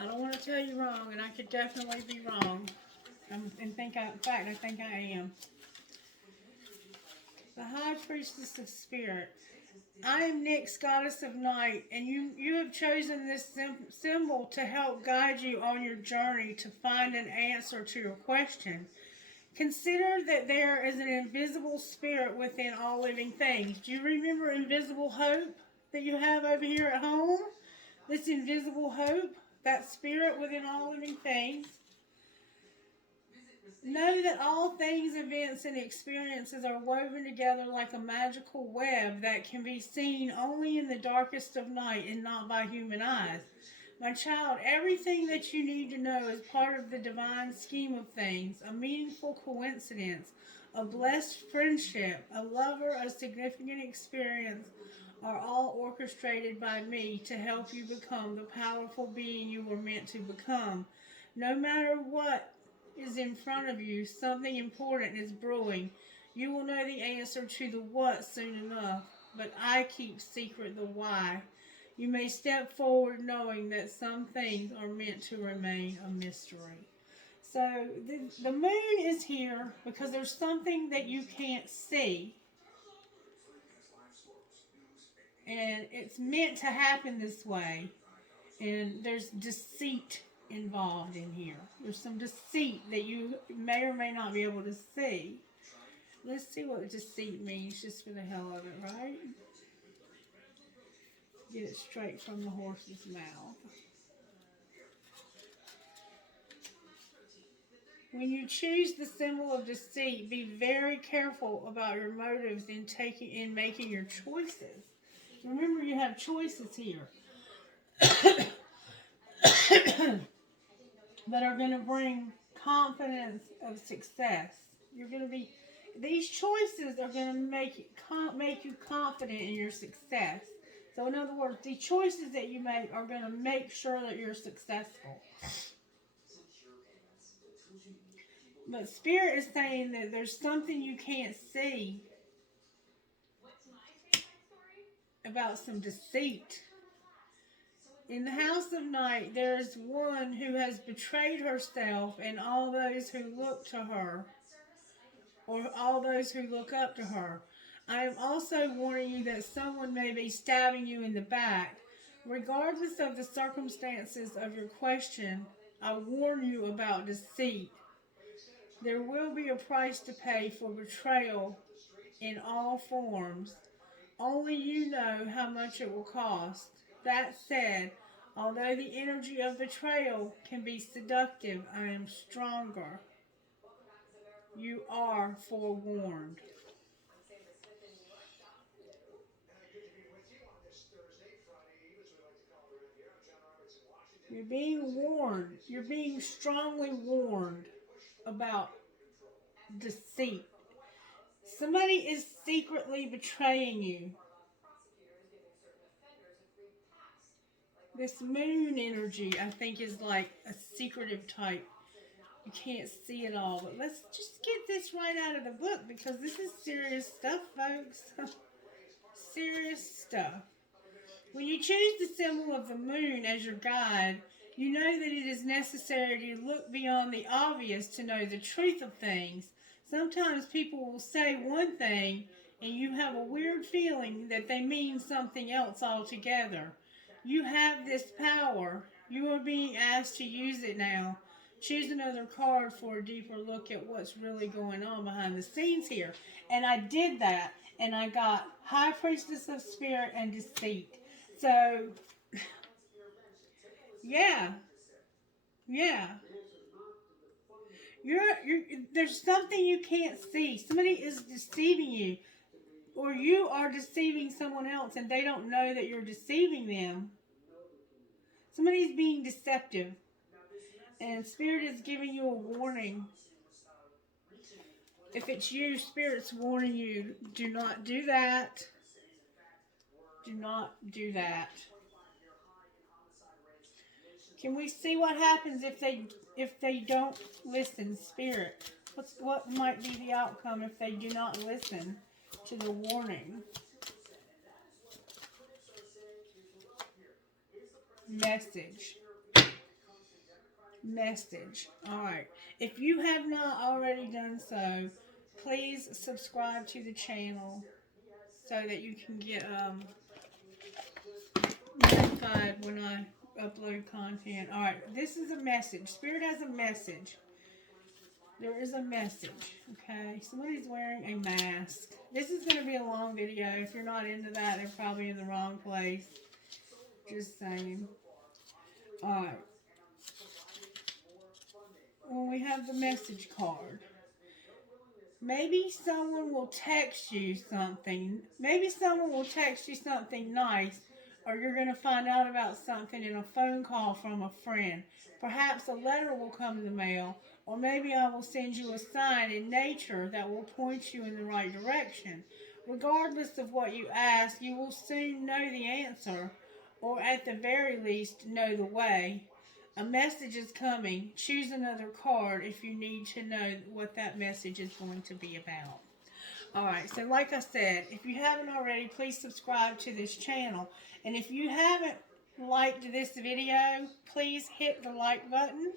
I don't want to tell you wrong, and I could definitely be wrong. In fact, I think I am. The High Priestess of Spirit. I am Nyx, Goddess of Night, and you have chosen this symbol to help guide you on your journey to find an answer to your question. Consider that there is an invisible spirit within all living things. Do you remember invisible hope that you have over here at home? This invisible hope, that spirit within all living things. Know that all things, events, and experiences are woven together like a magical web that can be seen only in the darkest of night and not by human eyes. My child, everything that you need to know is part of the divine scheme of things, a meaningful coincidence, a blessed friendship, a lover, a significant experience, are all orchestrated by me to help you become the powerful being you were meant to become. No matter what is in front of you, something important is brewing. You will know the answer to the what soon enough, but I keep secret the why. You may step forward knowing that some things are meant to remain a mystery. So the moon is here because there's something that you can't see. And it's meant to happen this way. And there's deceit involved in here. There's some deceit that you may or may not be able to see. Let's see what deceit means just for the hell of it, right? Get it straight from the horse's mouth. When you choose the symbol of deceit, be very careful about your motives in making your choices. Remember, you have choices here that are going to bring confidence of success. You're going to be, these choices are going to make you confident in your success. So in other words, the choices that you make are going to make sure that you're successful. But Spirit is saying that there's something you can't see about some deceit. In the house of night, there is one who has betrayed herself and all those who look to her, or all those who look up to her. I am also warning you that someone may be stabbing you in the back. Regardless of the circumstances of your question, I warn you about deceit. There will be a price to pay for betrayal in all forms. Only you know how much it will cost. That said, although the energy of betrayal can be seductive, I am stronger. You are forewarned. You're being warned. You're being strongly warned about deceit. Somebody is secretly betraying you. This moon energy, I think, is like a secretive type. You can't see it all, but let's just get this right out of the book because this is serious stuff, folks. Serious stuff. When you choose the symbol of the moon as your guide, you know that it is necessary to look beyond the obvious to know the truth of things. Sometimes people will say one thing and you have a weird feeling that they mean something else altogether. You have this power. You are being asked to use it now. Choose another card for a deeper look at what's really going on behind the scenes here. And I did that, and I got High Priestess of Spirit and Deceit. So, yeah. There's something you can't see. Somebody is deceiving you, or you are deceiving someone else, and they don't know that you're deceiving them. Somebody's being deceptive, and Spirit is giving you a warning. If it's you, Spirit's warning you, do not do that. Do not do that. Can we see what happens if they don't listen, Spirit? What might be the outcome if they do not listen to the warning? Message. Alright. If you have not already done so, please subscribe to the channel so that you can get notified when I upload content. Alright, this is a message. Spirit has a message. There is a message, okay? Somebody's wearing a mask. This is going to be a long video. If you're not into that, they're probably in the wrong place. Just saying. Alright. Well, we have the message card. Maybe someone will text you something. Maybe someone will text you something nice, or you're going to find out about something in a phone call from a friend. Perhaps a letter will come in the mail, or maybe I will send you a sign in nature that will point you in the right direction. Regardless of what you ask, you will soon know the answer, or at the very least, know the way. A message is coming. Choose another card if you need to know what that message is going to be about. Alright, so like I said, if you haven't already, please subscribe to this channel. And if you haven't liked this video, please hit the like button.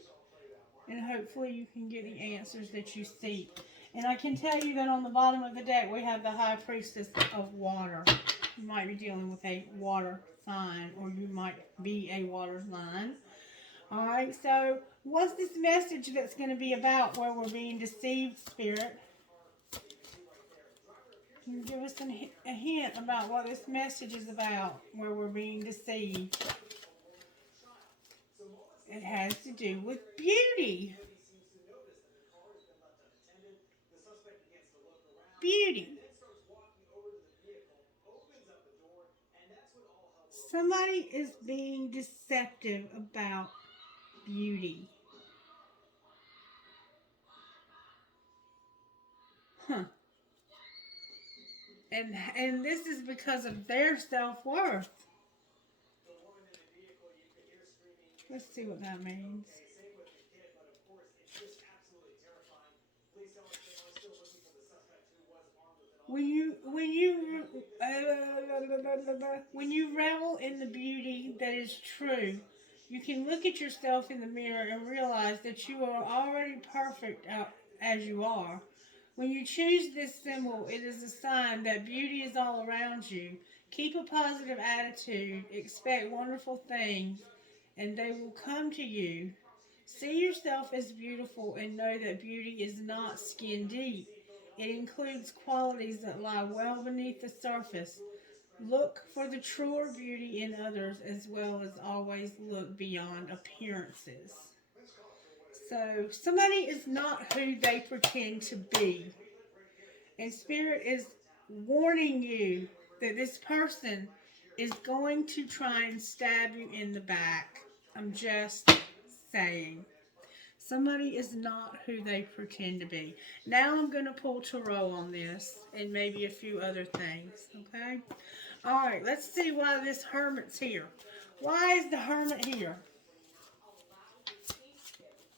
And hopefully you can get the answers that you seek. And I can tell you that on the bottom of the deck, we have the High Priestess of Water. You might be dealing with a water sign, or you might be a water sign. Alright, so what's this message that's going to be about where we're being deceived, Spirit? Can you give us a hint about what this message is about where we're being deceived? It has to do with beauty. Beauty. Somebody is being deceptive about beauty. Huh. And this is because of their self-worth. Let's see what that means. When you revel in the beauty that is true, you can look at yourself in the mirror and realize that you are already perfect as you are. When you choose this symbol, it is a sign that beauty is all around you. Keep a positive attitude, expect wonderful things, and they will come to you. See yourself as beautiful and know that beauty is not skin deep. It includes qualities that lie well beneath the surface. Look for the truer beauty in others as well as always look beyond appearances. So, somebody is not who they pretend to be. And Spirit is warning you that this person is going to try and stab you in the back. I'm just saying. Somebody is not who they pretend to be. Now I'm going to pull tarot on this and maybe a few other things, okay? All right, let's see why this hermit's here. Why is the hermit here?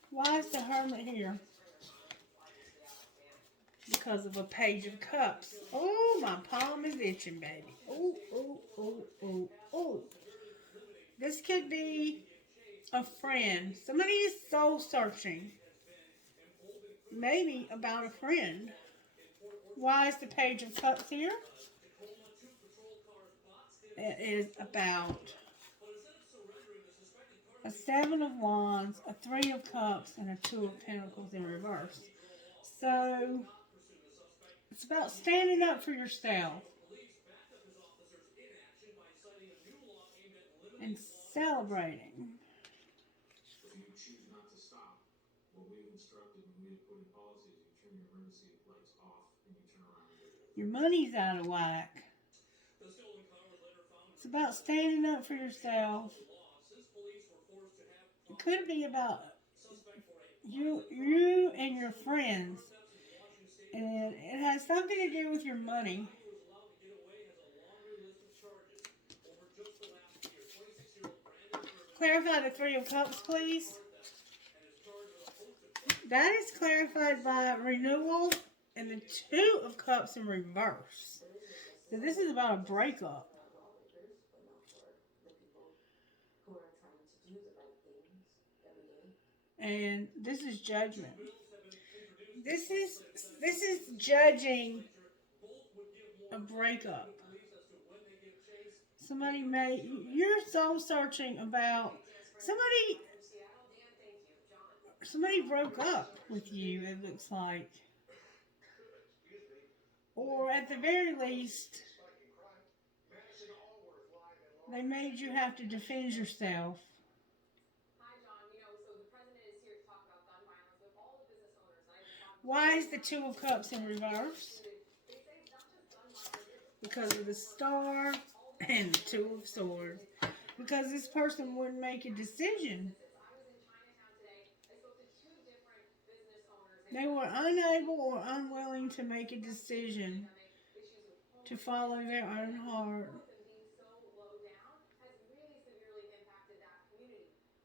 Why is the hermit here? Because of a page of cups. Oh, my palm is itching, baby. Oh, oh, oh, oh, oh. This could be a friend. Somebody is soul searching. Maybe about a friend. Why is the page of cups here? It is about a seven of wands, a three of cups, and a two of pentacles in reverse. So it's about standing up for yourself and celebrating. Your money's out of whack. It's about standing up for yourself. It could be about you and your friends. And it has something to do with your money. Clarify the Three of Cups, please. That is clarified by renewal and the Two of Cups in reverse. So this is about a breakup. And this is judgment. This is judging a breakup. You're soul searching about somebody broke up with you, it looks like. Or at the very least, they made you have to defend yourself. Why is the Two of Cups in reverse? Because of the Star and the Two of Swords. Because this person wouldn't make a decision. They were unable or unwilling to make a decision to follow their own heart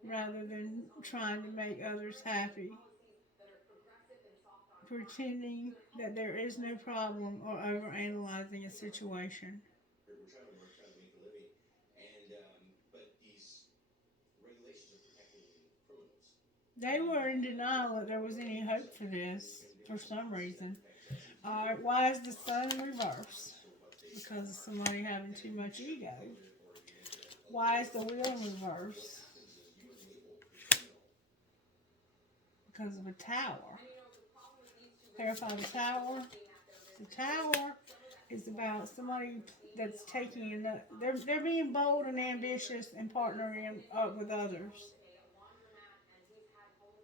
rather than trying to make others happy, pretending that there is no problem or overanalyzing a situation. They were in denial that there was any hope for this for some reason. Alright, why is the Sun in reverse? Because of somebody having too much ego. Why is the Wheel in reverse? Because of a Tower. Clarify the Tower. The Tower is about somebody that's taking they're being bold and ambitious and partnering up with others.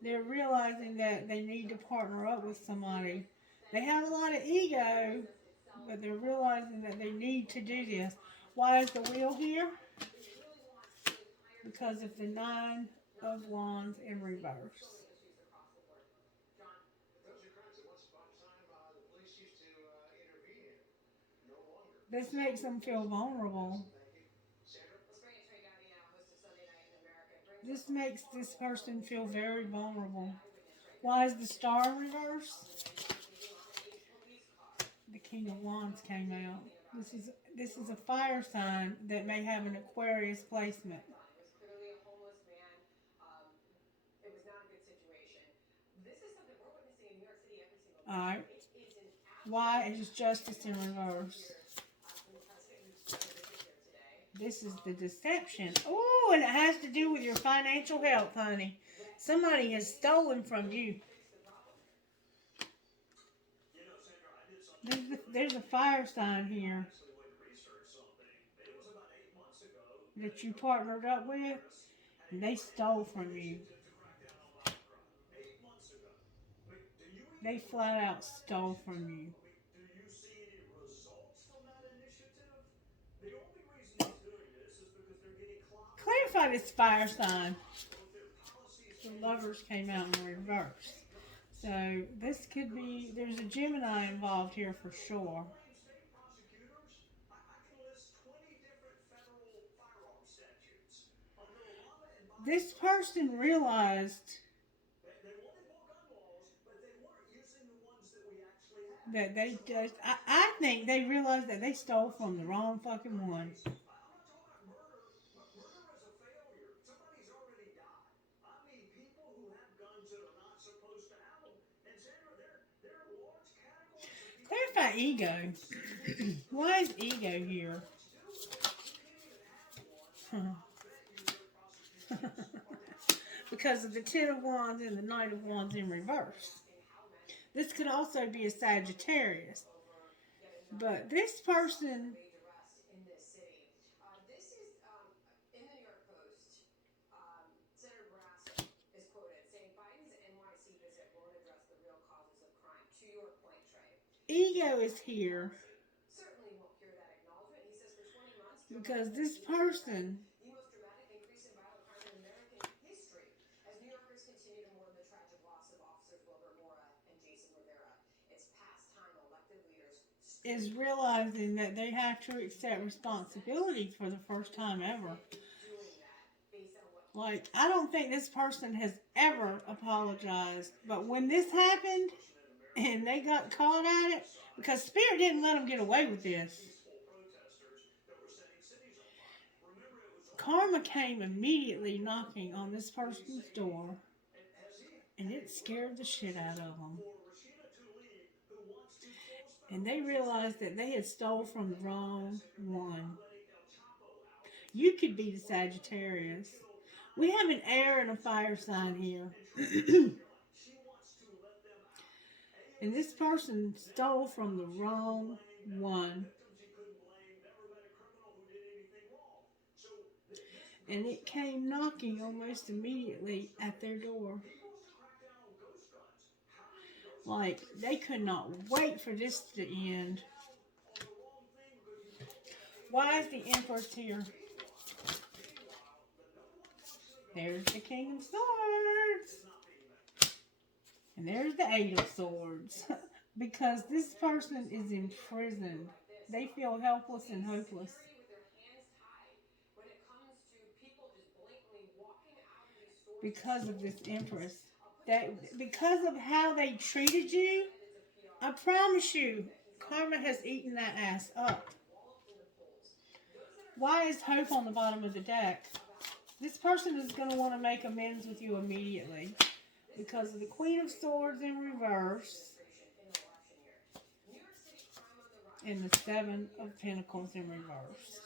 They're realizing that they need to partner up with somebody. They have a lot of ego, but they're realizing that they need to do this. Why is the Wheel here? Because of the Nine of Wands in reverse. This makes them feel vulnerable. This makes this person feel very vulnerable. Why is the star reversed? The King of Wands came out. This is a fire sign that may have an Aquarius placement. It was clearly a homeless man. It was not a good situation. This is something we're witnessing in New York City every single day. All right. It is an Why is justice in reverse? This is the deception. Oh, and it has to do with your financial health, honey. Somebody has stolen from you. There's a fire sign here that you partnered up with, and they stole from you. They flat out stole from you. Do you see any results from that initiative? The only reason he's doing this is because they're getting clout. Clarify this fire sign. The Lovers came out in reverse. So this could be, there's a Gemini involved here for sure. State prosecutors, I can list 20 different federal firearm statutes. Under Obama and Biden, This person realized they wanted more gun laws, but they weren't using the ones that we actually have. that they just, I think they realized that they stole from the wrong fucking one. I'm not talking about murder. Murder is a failure. Somebody's already died. I mean, people who have guns that are not supposed to have them. And Sandra, there are large categories of people. Clarify ego. Why is ego here? Because of the Ten of Wands and the Knight of Wands in reverse. This could also be a Sagittarius. But this person, in this city. This is in the New York Post. Senator Barrasso is quoted saying Biden's NYC visit won't address the real causes of crime. To your point, Trey. ego is here Certainly won't hear that acknowledgement. He says for 20 months. because this person The most dramatic increase in violent crime in American history as New Yorkers continue to mourn the tragic loss of officers Wilbert Mora and Jason Rivera. It's past time elected leaders is realizing that they have to accept responsibility for the first time ever. doing that based on what Like, I don't think this person has ever apologized. But when this happened and they got caught at it, because Spirit didn't let them get away with this, Peaceful protesters that were setting cities on fire. Remember, it was karma came immediately knocking on this person's door, and it scared the shit out of them. for Rashida Tlaib, who wants to close And they realized that they had stole from the wrong one. letting El Chapo out. You could be the Sagittarius. We have an air and a fire sign here. She wants to let them out. And this person stole from the wrong one. Victims he couldn't blame, never met a criminal who did anything wrong. So this And it came knocking almost immediately at their door. he wants to crack down on ghost guns. How many ghost Like, they could not wait for this to end. guns on the wrong thing because you don't have a Why is the Empress here? meanwhile, the number one function of There's the King of Swords. not being met. And there's the Eight of Swords. Because this person is imprisoned. They feel helpless and hopeless security with their hands tied when it comes to people just blatantly walking out of these stores. because of this Empress. That because of how they treated you, I promise you, karma has eaten that ass up. Why is hope on the bottom of the deck? This person is going to want to make amends with you immediately because of the Queen of Swords in reverse New York City crime on the rise. and the Seven of Pentacles in reverse.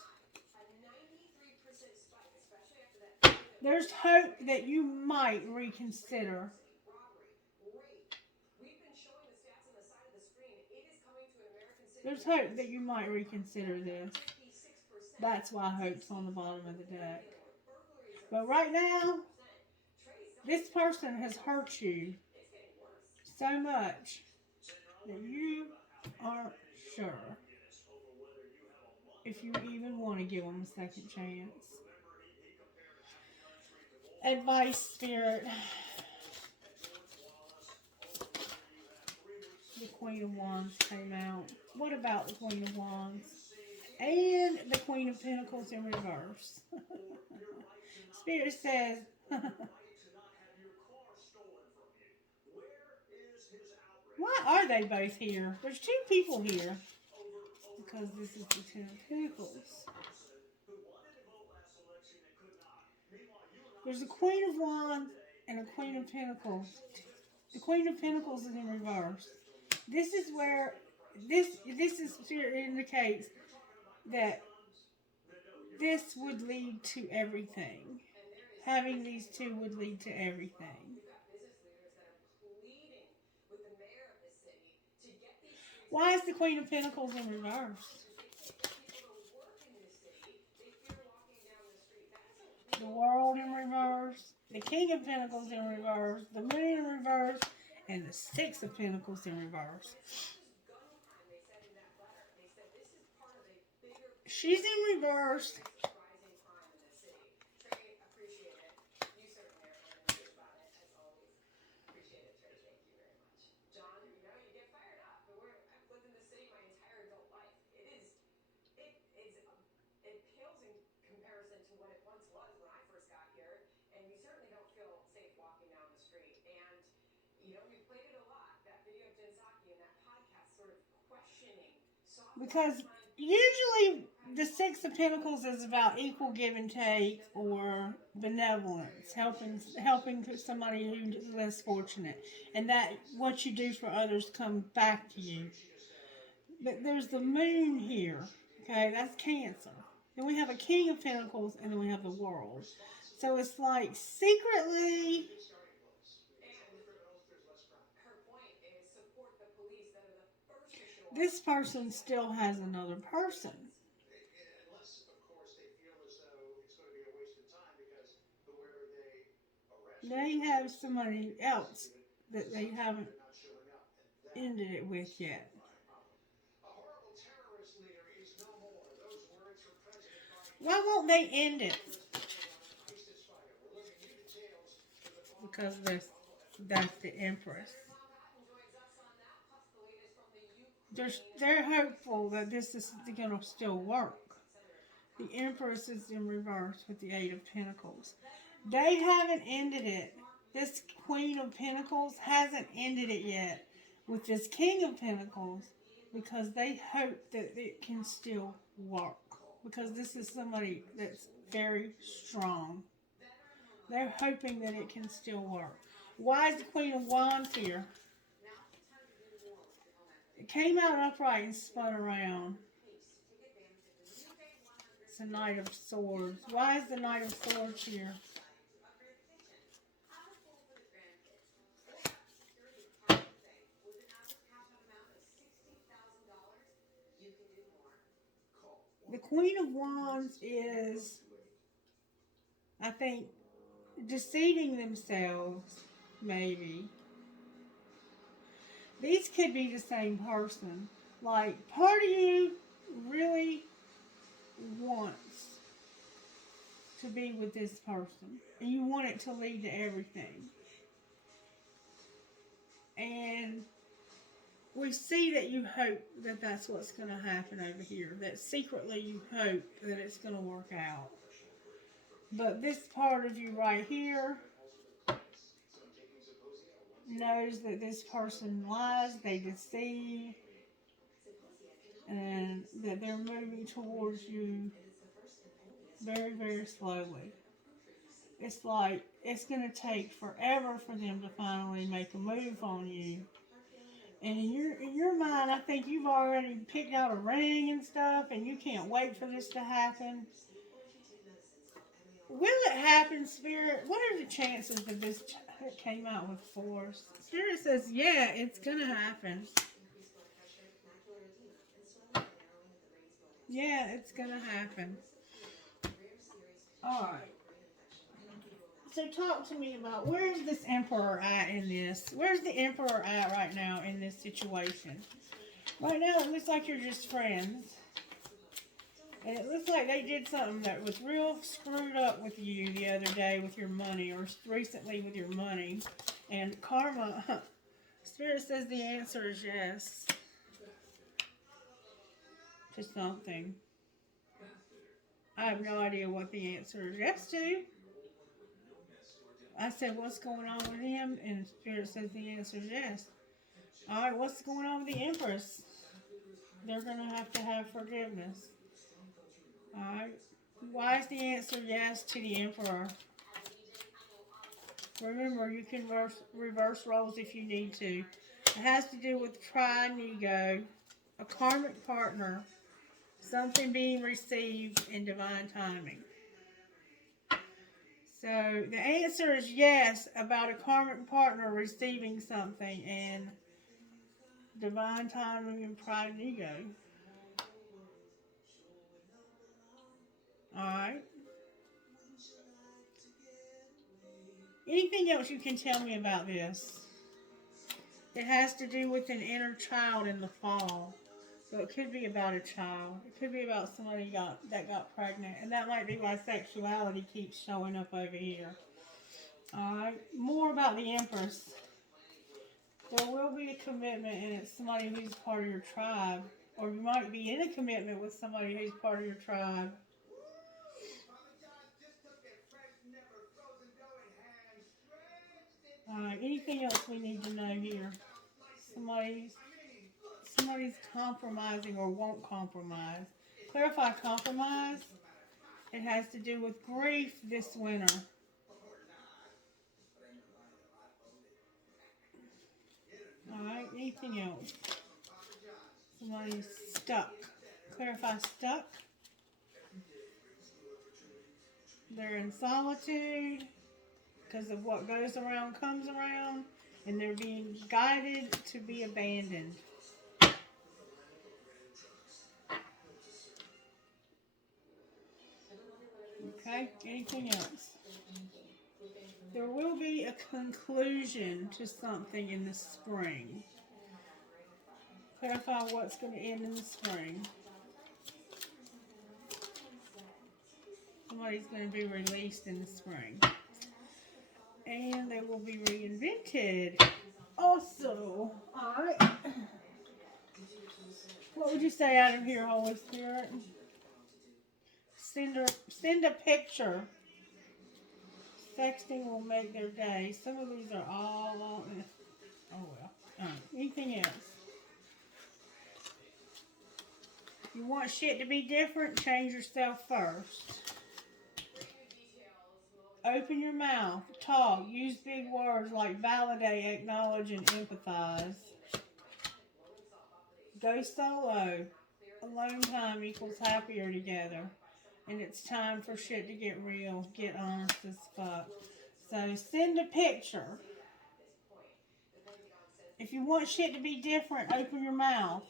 A 93% spike, especially after that There's hope that you might reconsider. robbery, rape. We've been showing the stats on the side of the screen. It is coming to an American city. There's hope that you might reconsider this. 56%. That's why hope's on the bottom of the deck. But right now, this person has hurt you It's getting worse. so much that you aren't sure if you even want to give them a second chance. Advice, Spirit. The Queen of Wands came out. What about the Queen of Wands? And the Queen of Pentacles in reverse. Spirit says, right to not have your car stolen from you. Where is his outrage? why are they both here? There's two people here. Over Because this is the Ten of Pentacles. person who wanted to vote last election and could not. Meanwhile, you and I There's a Queen of Wands and a Queen of Pentacles. The Queen of Pentacles is in reverse. This is where this Spirit indicates that this would lead to everything. Having these two would lead to everything. We've got business leaders that are pleading with the mayor of the city to get these streets. Why is the Queen of Pentacles in reverse? People to work in this city, they fear walking down the street. That's a The World in reverse. The King of Pentacles in reverse. The Moon in reverse. And the Six of Pentacles in reverse. gun crime. They said in that letter. They said this is part of a bigger She's in reverse. rising crime in this city. Trey, appreciate it. You certainly are in the news about it, as always. Appreciate it, Trey. Thank you very much. John, you know, you get fired up. But I've lived in this city my entire adult life. It pales in comparison to what it once was when I first got here. And you certainly don't feel safe walking down the street. And, you know, we played it a lot. That video of Jen Psaki and that podcast sort of questioning soft. Because usually the Six of Pentacles is about equal give and take or benevolence, helping somebody who's less fortunate, and that what you do for others comes back to you. But there's the Moon here, okay? That's Cancer. Then we have a King of Pentacles, and then we have the World. So it's like secretly. Her point is support the police that are the first to show up. This person still has another person. Unless, of course, they feel as though it's going to be a waste of time because whoever they arrest, They have somebody else that they haven't they're not showing up. And that ended it with yet. a horrible terrorist leader is no more. Those words from President Biden. Why won't they end it? ISIS fighter. We're looking new details for the Because that's the Empress. Tom Cotton joins us on that, plus the latest from the Ukraine. They're hopeful that this is going to still work. The Empress is in reverse with the Eight of Pentacles. They haven't ended it. This Queen of Pentacles hasn't ended it yet with this King of Pentacles because they hope that it can still work. Because this is somebody that's very strong. They're hoping that it can still work. Why is the Queen of Wands here? It came out upright and spun around. It's the Knight of Swords. Why is the Knight of Swords here? The Queen of Wands is, I think, deceiving themselves, maybe. These could be the same person. Like, part of you really wants to be with this person. And you want it to lead to everything. And we see that you hope that that's what's going to happen over here. That secretly you hope that it's going to work out. But this part of you right here knows that this person lies, they deceive, and that they're moving towards you very, very slowly. It's like it's going to take forever for them to finally make a move on you. And in your mind, I think you've already picked out a ring and stuff, and you can't wait for this to happen. Will it happen, Spirit? What are the chances that this came out with force? Spirit says, yeah, it's going to happen. Yeah, it's going to happen. Alright. So talk to me about, where's this Emperor at in this? Where's the Emperor at right now in this situation? Right now, it looks like you're just friends. And it looks like they did something that was real screwed up with you the other day with your money, or recently with your money. And karma, Spirit says the answer is yes. To something. I have no idea what the answer is yes to. I said, what's going on with him? And Spirit says the answer is yes. Alright, what's going on with the Empress? They're going to have forgiveness. Alright. Why is the answer yes to the Emperor? Remember, you can reverse roles if you need to. It has to do with pride and ego, a karmic partner, something being received in divine timing. So the answer is yes about a karmic partner receiving something and divine timing and pride and ego. Alright. Anything else you can tell me about this? It has to do with an inner child in the fall. So it could be about a child. It could be about somebody that got pregnant. And that might be why sexuality keeps showing up over here. Alright. More about the Empress. There will be a commitment, and it's somebody who's part of your tribe. Or you might be in a commitment with somebody who's part of your tribe. Alright, anything else we need to know here? Somebody's compromising or won't compromise. Clarify compromise. It has to do with grief this winter. Alright, anything else? Somebody's stuck. Clarify stuck. They're in solitude because of what goes around comes around, and they're being guided to be abandoned. Okay, anything else? There will be a conclusion to something in the spring. Clarify what's going to end in the spring. Somebody's going to be released in the spring. And they will be reinvented. Also, alright. What would you say out of here, Holy Spirit? Send a picture. Sexting will make their day. Some of these are all on. Oh well. Anything else? You want shit to be different? Change yourself first. Open your mouth. Talk. Use big words like validate, acknowledge, and empathize. Go solo. Alone time equals happier together. And it's time for shit to get real. Get honest as fuck. So send a picture. If you want shit to be different, open your mouth.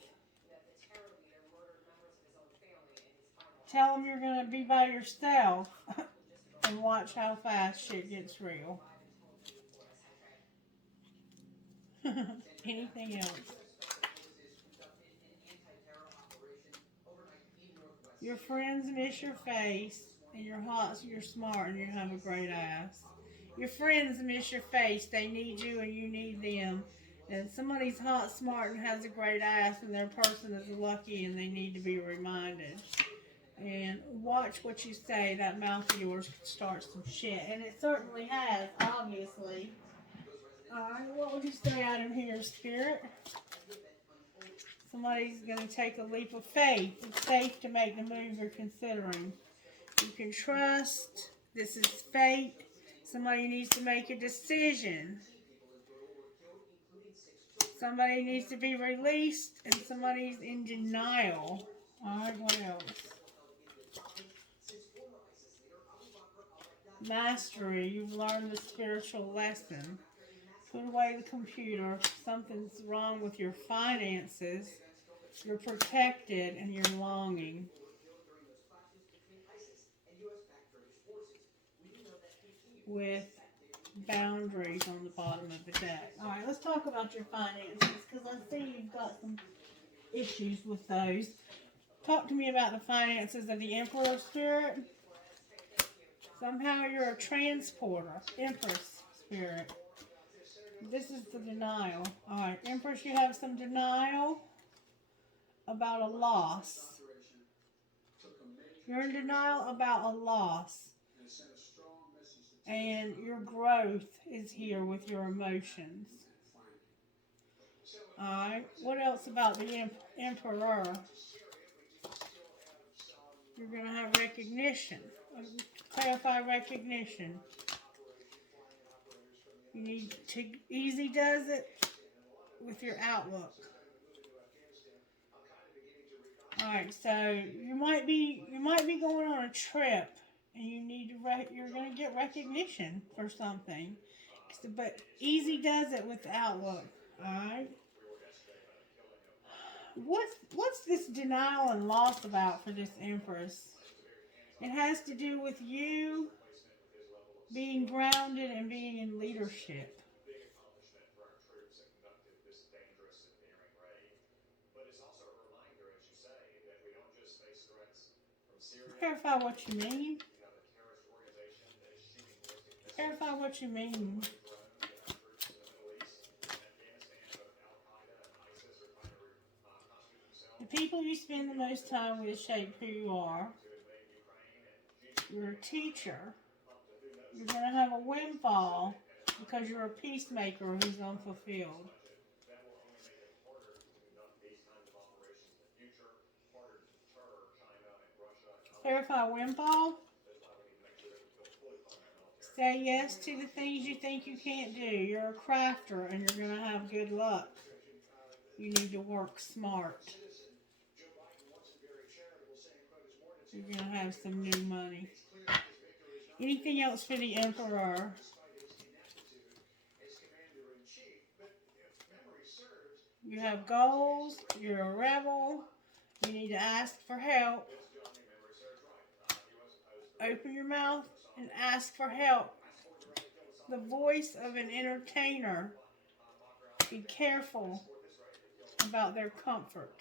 Tell them you're going to be by yourself. And watch how fast shit gets real. Anything else? Your friends miss your face, and you're hot, so you're smart, and you have a great ass. Your friends miss your face. They need you, and you need them. And somebody's hot, smart, and has a great ass, and their person is lucky, and they need to be reminded. And watch what you say. That mouth of yours could start some shit. And it certainly has, obviously. Alright, what would you say out of here, Spirit? Somebody's going to take a leap of faith. It's safe to make the move you're considering. You can trust. This is fate. Somebody needs to make a decision. Somebody needs to be released, and somebody's in denial. Alright, what else? Mastery. You've learned the spiritual lesson. Put away the computer. Something's wrong with your finances. You're protected and you're longing. With boundaries on the bottom of the deck. Alright, let's talk about your finances, because I see you've got some issues with those. Talk to me about the finances of the Emperor, Spirit. Somehow you're a transporter. Empress, Spirit. This is the denial. Alright, Empress, you have some denial about a loss. You're in denial about a loss. And your growth is here with your emotions. Alright, what else about the Emperor? You're going to have recognition. Clarify recognition. You need to, easy does it with your outlook. Alright, so you might be going on a trip and you need to you're going to get recognition for something. But easy does it with the outlook. Alright? What's this denial and loss about for this Empress? It has to do with you being grounded and being in leadership. Clarify what you mean. Clarify what you mean. The people you spend the most time with shape who you are. You're a teacher. You're going to have a windfall because you're a peacemaker who's unfulfilled. Clarify windfall. Say yes to the things you think you can't do. You're a crafter and you're going to have good luck. You need to work smart. You're going to have some new money. Anything else for the Emperor? You have goals. You're a rebel. You need to ask for help. Open your mouth and ask for help. The voice of an entertainer. Be careful about their comfort.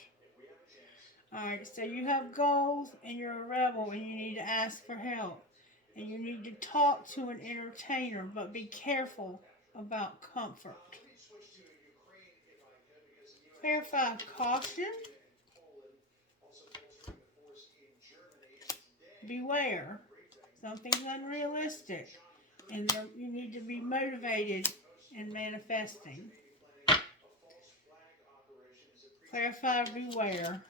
Alright, so you have goals and you're a rebel and you need to ask for help. And you need to talk to an entertainer, but be careful about comfort. Clarify caution. Beware. Something's unrealistic. And you need to be motivated in manifesting. Clarify beware.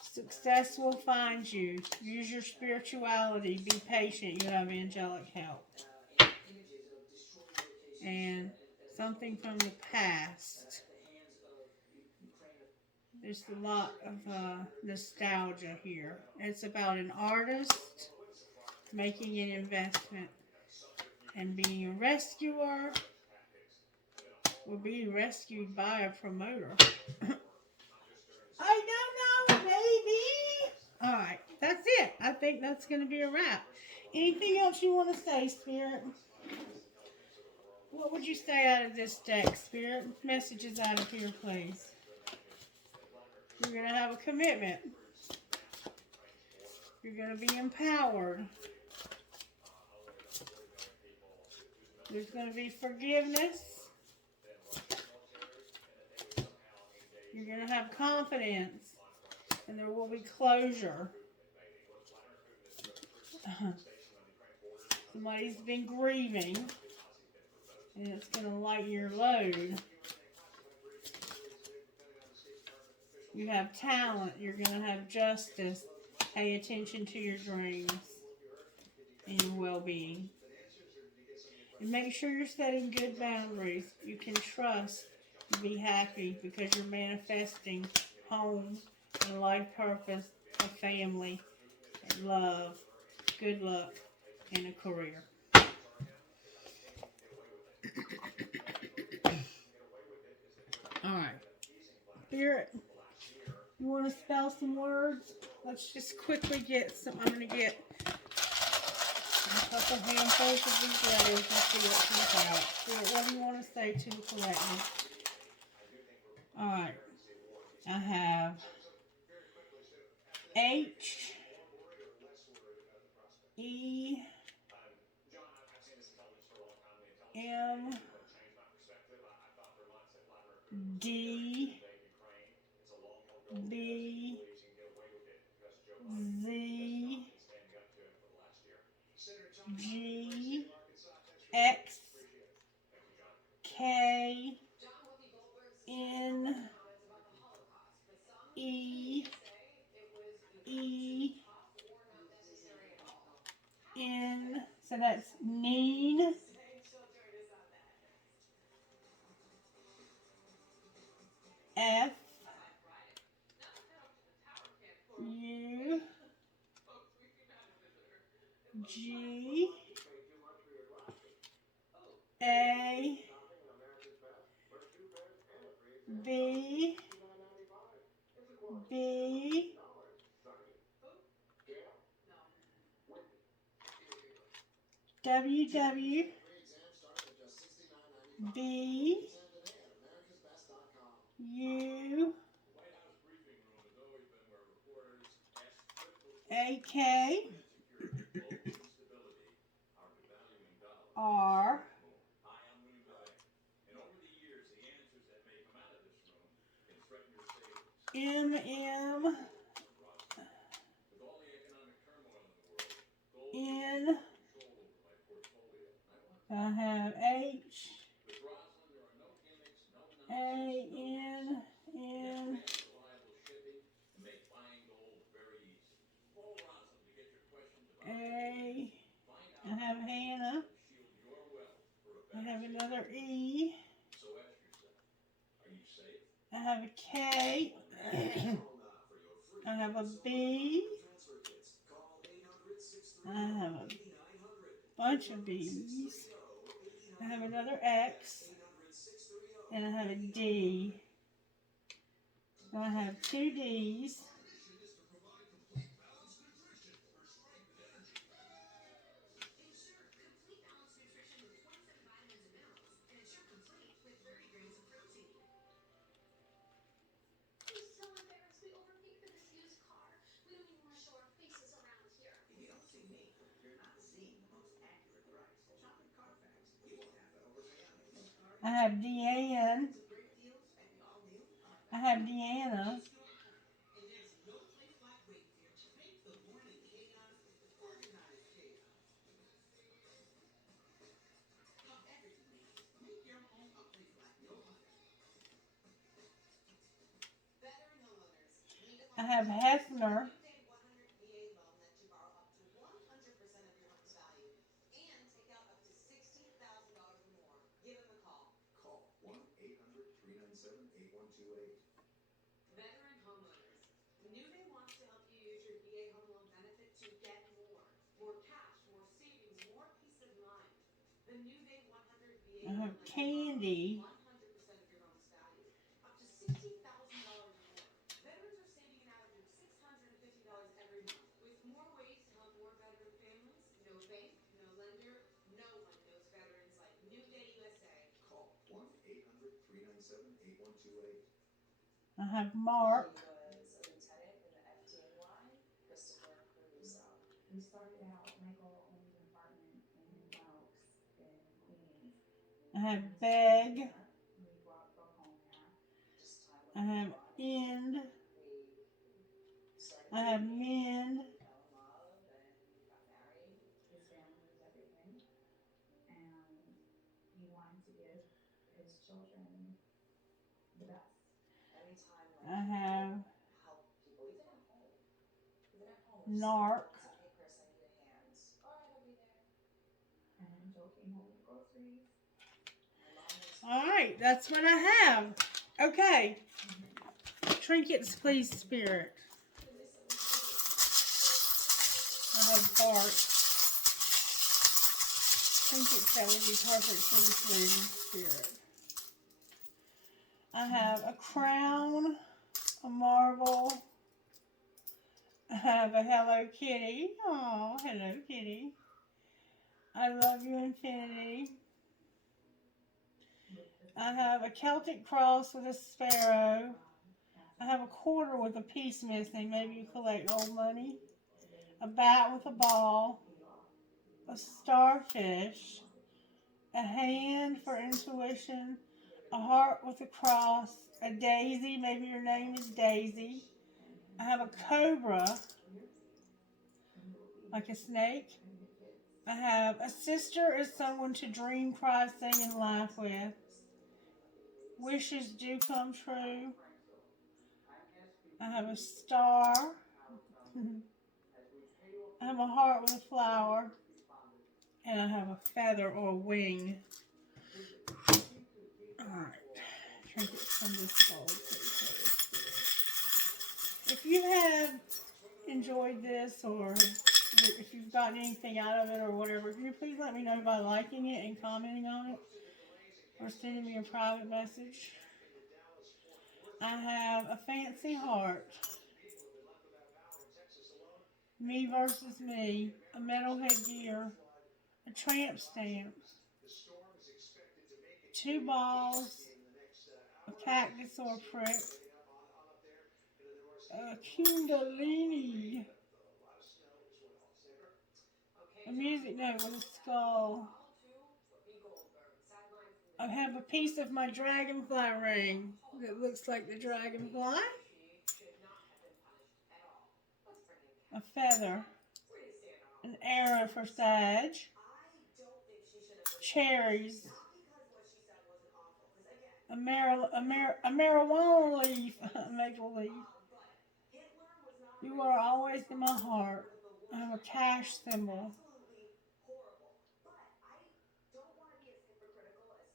Success will find you. Use your spirituality. Be patient. You have angelic help. And something from the past. There's a lot of nostalgia here. It's about an artist making an investment and being a rescuer or being rescued by a promoter. I don't know, baby. Alright, that's it. I think that's going to be a wrap. Anything else you want to say, Spirit? What would you say out of this deck, Spirit? Messages out of here, please. You're going to have a commitment. You're going to be empowered. There's going to be forgiveness. You're going to have confidence. And there will be closure. Somebody's been grieving. And it's going to lighten your load. You have talent. You're going to have justice. Pay attention to your dreams and your well-being. And make sure you're setting good boundaries. You can trust and be happy because you're manifesting home and life purpose, a family, and love, good luck, and a career. Alright. Spirit, you want to spell some words? Let's just quickly get some. I'm going to get a couple handfuls of these letters and see what comes out. Spirit, what do you want to say to the collective? Alright. I have H, E, M, D, N, so that's Neen. And she'll join us on that. F, Black Friday. Now let's head up to the tower camp for U, folks. We do not have a visitor. G, You pay too much for your glasses. Oh, A, Shopping at America's Best, where 2 pairs and a free exam B, $69.95. It's a quote. B, $50, Sonny. who? Gail? No. Wendy. Here you go. WW, Free exam starts at just $69.95. B, Exam today at americasbest.com. U, The White House briefing room has always been where reporters ask critical AK, questions. Security, global instability, our devaluing dollar. R, So much more. Hi, I'm William Levesque. And over the years, the answers that may come out of this room can threaten your savings. M, With all the economic turmoil in the world, gold N, gives me control over my portfolio. I have H, With Roslyn, there are no gimmicks, no A, nonsense, N, Get N, fast, reliable shipping and make buying gold very easy. Call Roslyn to get your questions about A, find I out have Hannah, how to shield your wealth for a I better have future. another E, So ask yourself, are you safe? I have a K, Call now for your free I have a silver B, transfer kits. Call 800-630-8900. I have a bunch of B's, I have another X, and I have a D. So I have 2 D's, Our mission is to provide complete balanced nutrition for strength and energy. Ensure complete balanced nutrition with 27 vitamins and minerals, and Ensure Complete with 30 grams of protein. I'm so embarrassed. We overpaid for this used car. We don't even want to show our faces around here. You don't see me. You're not seeing the most accurate price. Shop at Carfax. You won't have to overpay on a used car. I have Deanne, Some great deals at the all-new Carfax. I have Deanna, And there's no place like Wakefield to make the morning chaos organized chaos. Of everything we need, make your home a place like no other. Veteran homeowners need a I have Hefner, New Day 100 VA loan lets you borrow up to 100% of your home's value and take out up to $60,000 or more. Give them a call. Call 1-800-397-8128. Veteran homeowners. New Day wants to help you use your VA home loan benefit to get more. More cash, more savings, more peace of mind. The New Day 100 VA I loan have lets you Candy, borrow 100% of your home's value. Up to $60,000 or more. Veterans are saving an average of $650 every month. With more ways to help more veteran families, no bank, no lender, no one knows veterans like New Day USA. Call 1-800-397-8128. I have Mark, He was a lieutenant in the FDNY, Christopher Caruso. We started out, Michael owned an apartment in Glen Oaks in Queens. I have Beg, We brought both home there. Just time I have End, we started I have dating, Mend, we fell in love, and we got married. His family was everything. And he wanted to give his children the best. Anytime I have help people, even at home. Even at home, Narc. say, hey Chris, I need a hand. All right, I'll be there. And Joe came home with groceries. My mom was Alright, that's what I have. Okay. Trinkets, please, Spirit. I have Bart. Trinkets that would be perfect for this reading, Spirit. I have a crown, a marble. I have a Hello Kitty. Oh, Hello Kitty. I love you, Infinity. I have a Celtic cross with a sparrow. I have a quarter with a piece missing. Maybe you collect old money. A bat with a ball. A starfish. A hand for intuition. A heart with a cross. A daisy. Maybe your name is Daisy. I have a cobra. Like a snake. I have a sister is someone to dream, cry, sing, and laugh with. Wishes do come true. I have a star. I have a heart with a flower. and I have a feather or a wing. Alright, drink it from this bowl. If you have enjoyed this, or if you've gotten anything out of it or whatever, can you please let me know by liking it and commenting on it, or sending me a private message. I have a fancy heart, me versus me, a metal headgear, a tramp stamp, 2 balls, a cactus or a prick, a kundalini, a music note with a skull. I have a piece of my dragonfly ring that looks like the dragonfly, a feather, an arrow for Sag, cherries, a marijuana leaf, a maple leaf. You are always in my heart. I have a cash symbol,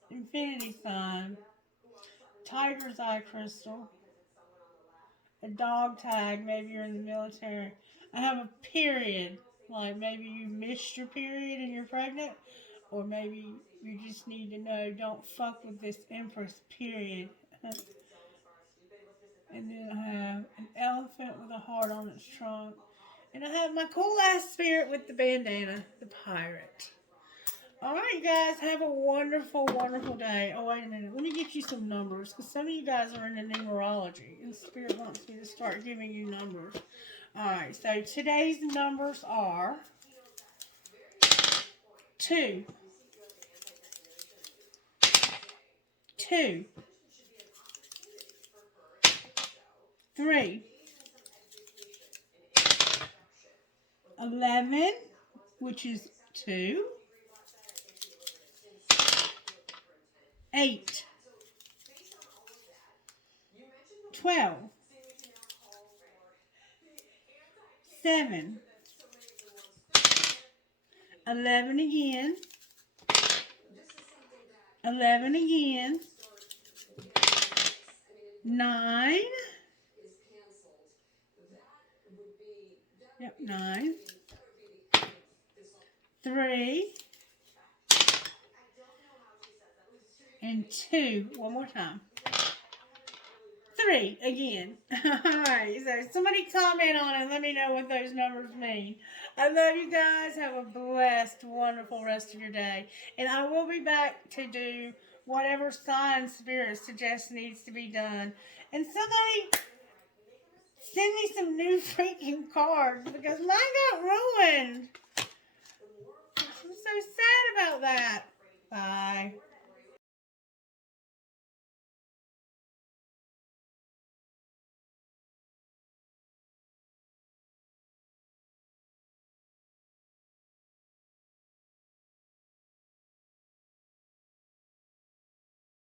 infinity sign, tiger's eye crystal, a dog tag, maybe you're in the military. I have a period, like maybe you missed your period and you're pregnant, or maybe you just need to know, don't fuck with this empress, period. And then I have an elephant with a heart on its trunk. And I have my cool ass spirit with the bandana, the pirate. Alright, you guys, have a wonderful, wonderful day. Oh, wait a minute. Let me get you some numbers, because some of you guys are into numerology, and Spirit wants me to start giving you numbers. Alright, so today's numbers are 2, 2, 3, 11, which is 2, 8, 12, 7, 11 again, 11 again, 9, yep, 9, 3, and 2. One more time. 3 again. Alright, so somebody comment on it and let me know what those numbers mean. I love you guys. Have a blessed, wonderful rest of your day. And I will be back to do whatever sign Spirit suggests needs to be done. And somebody send me some new freaking cards, because mine got ruined.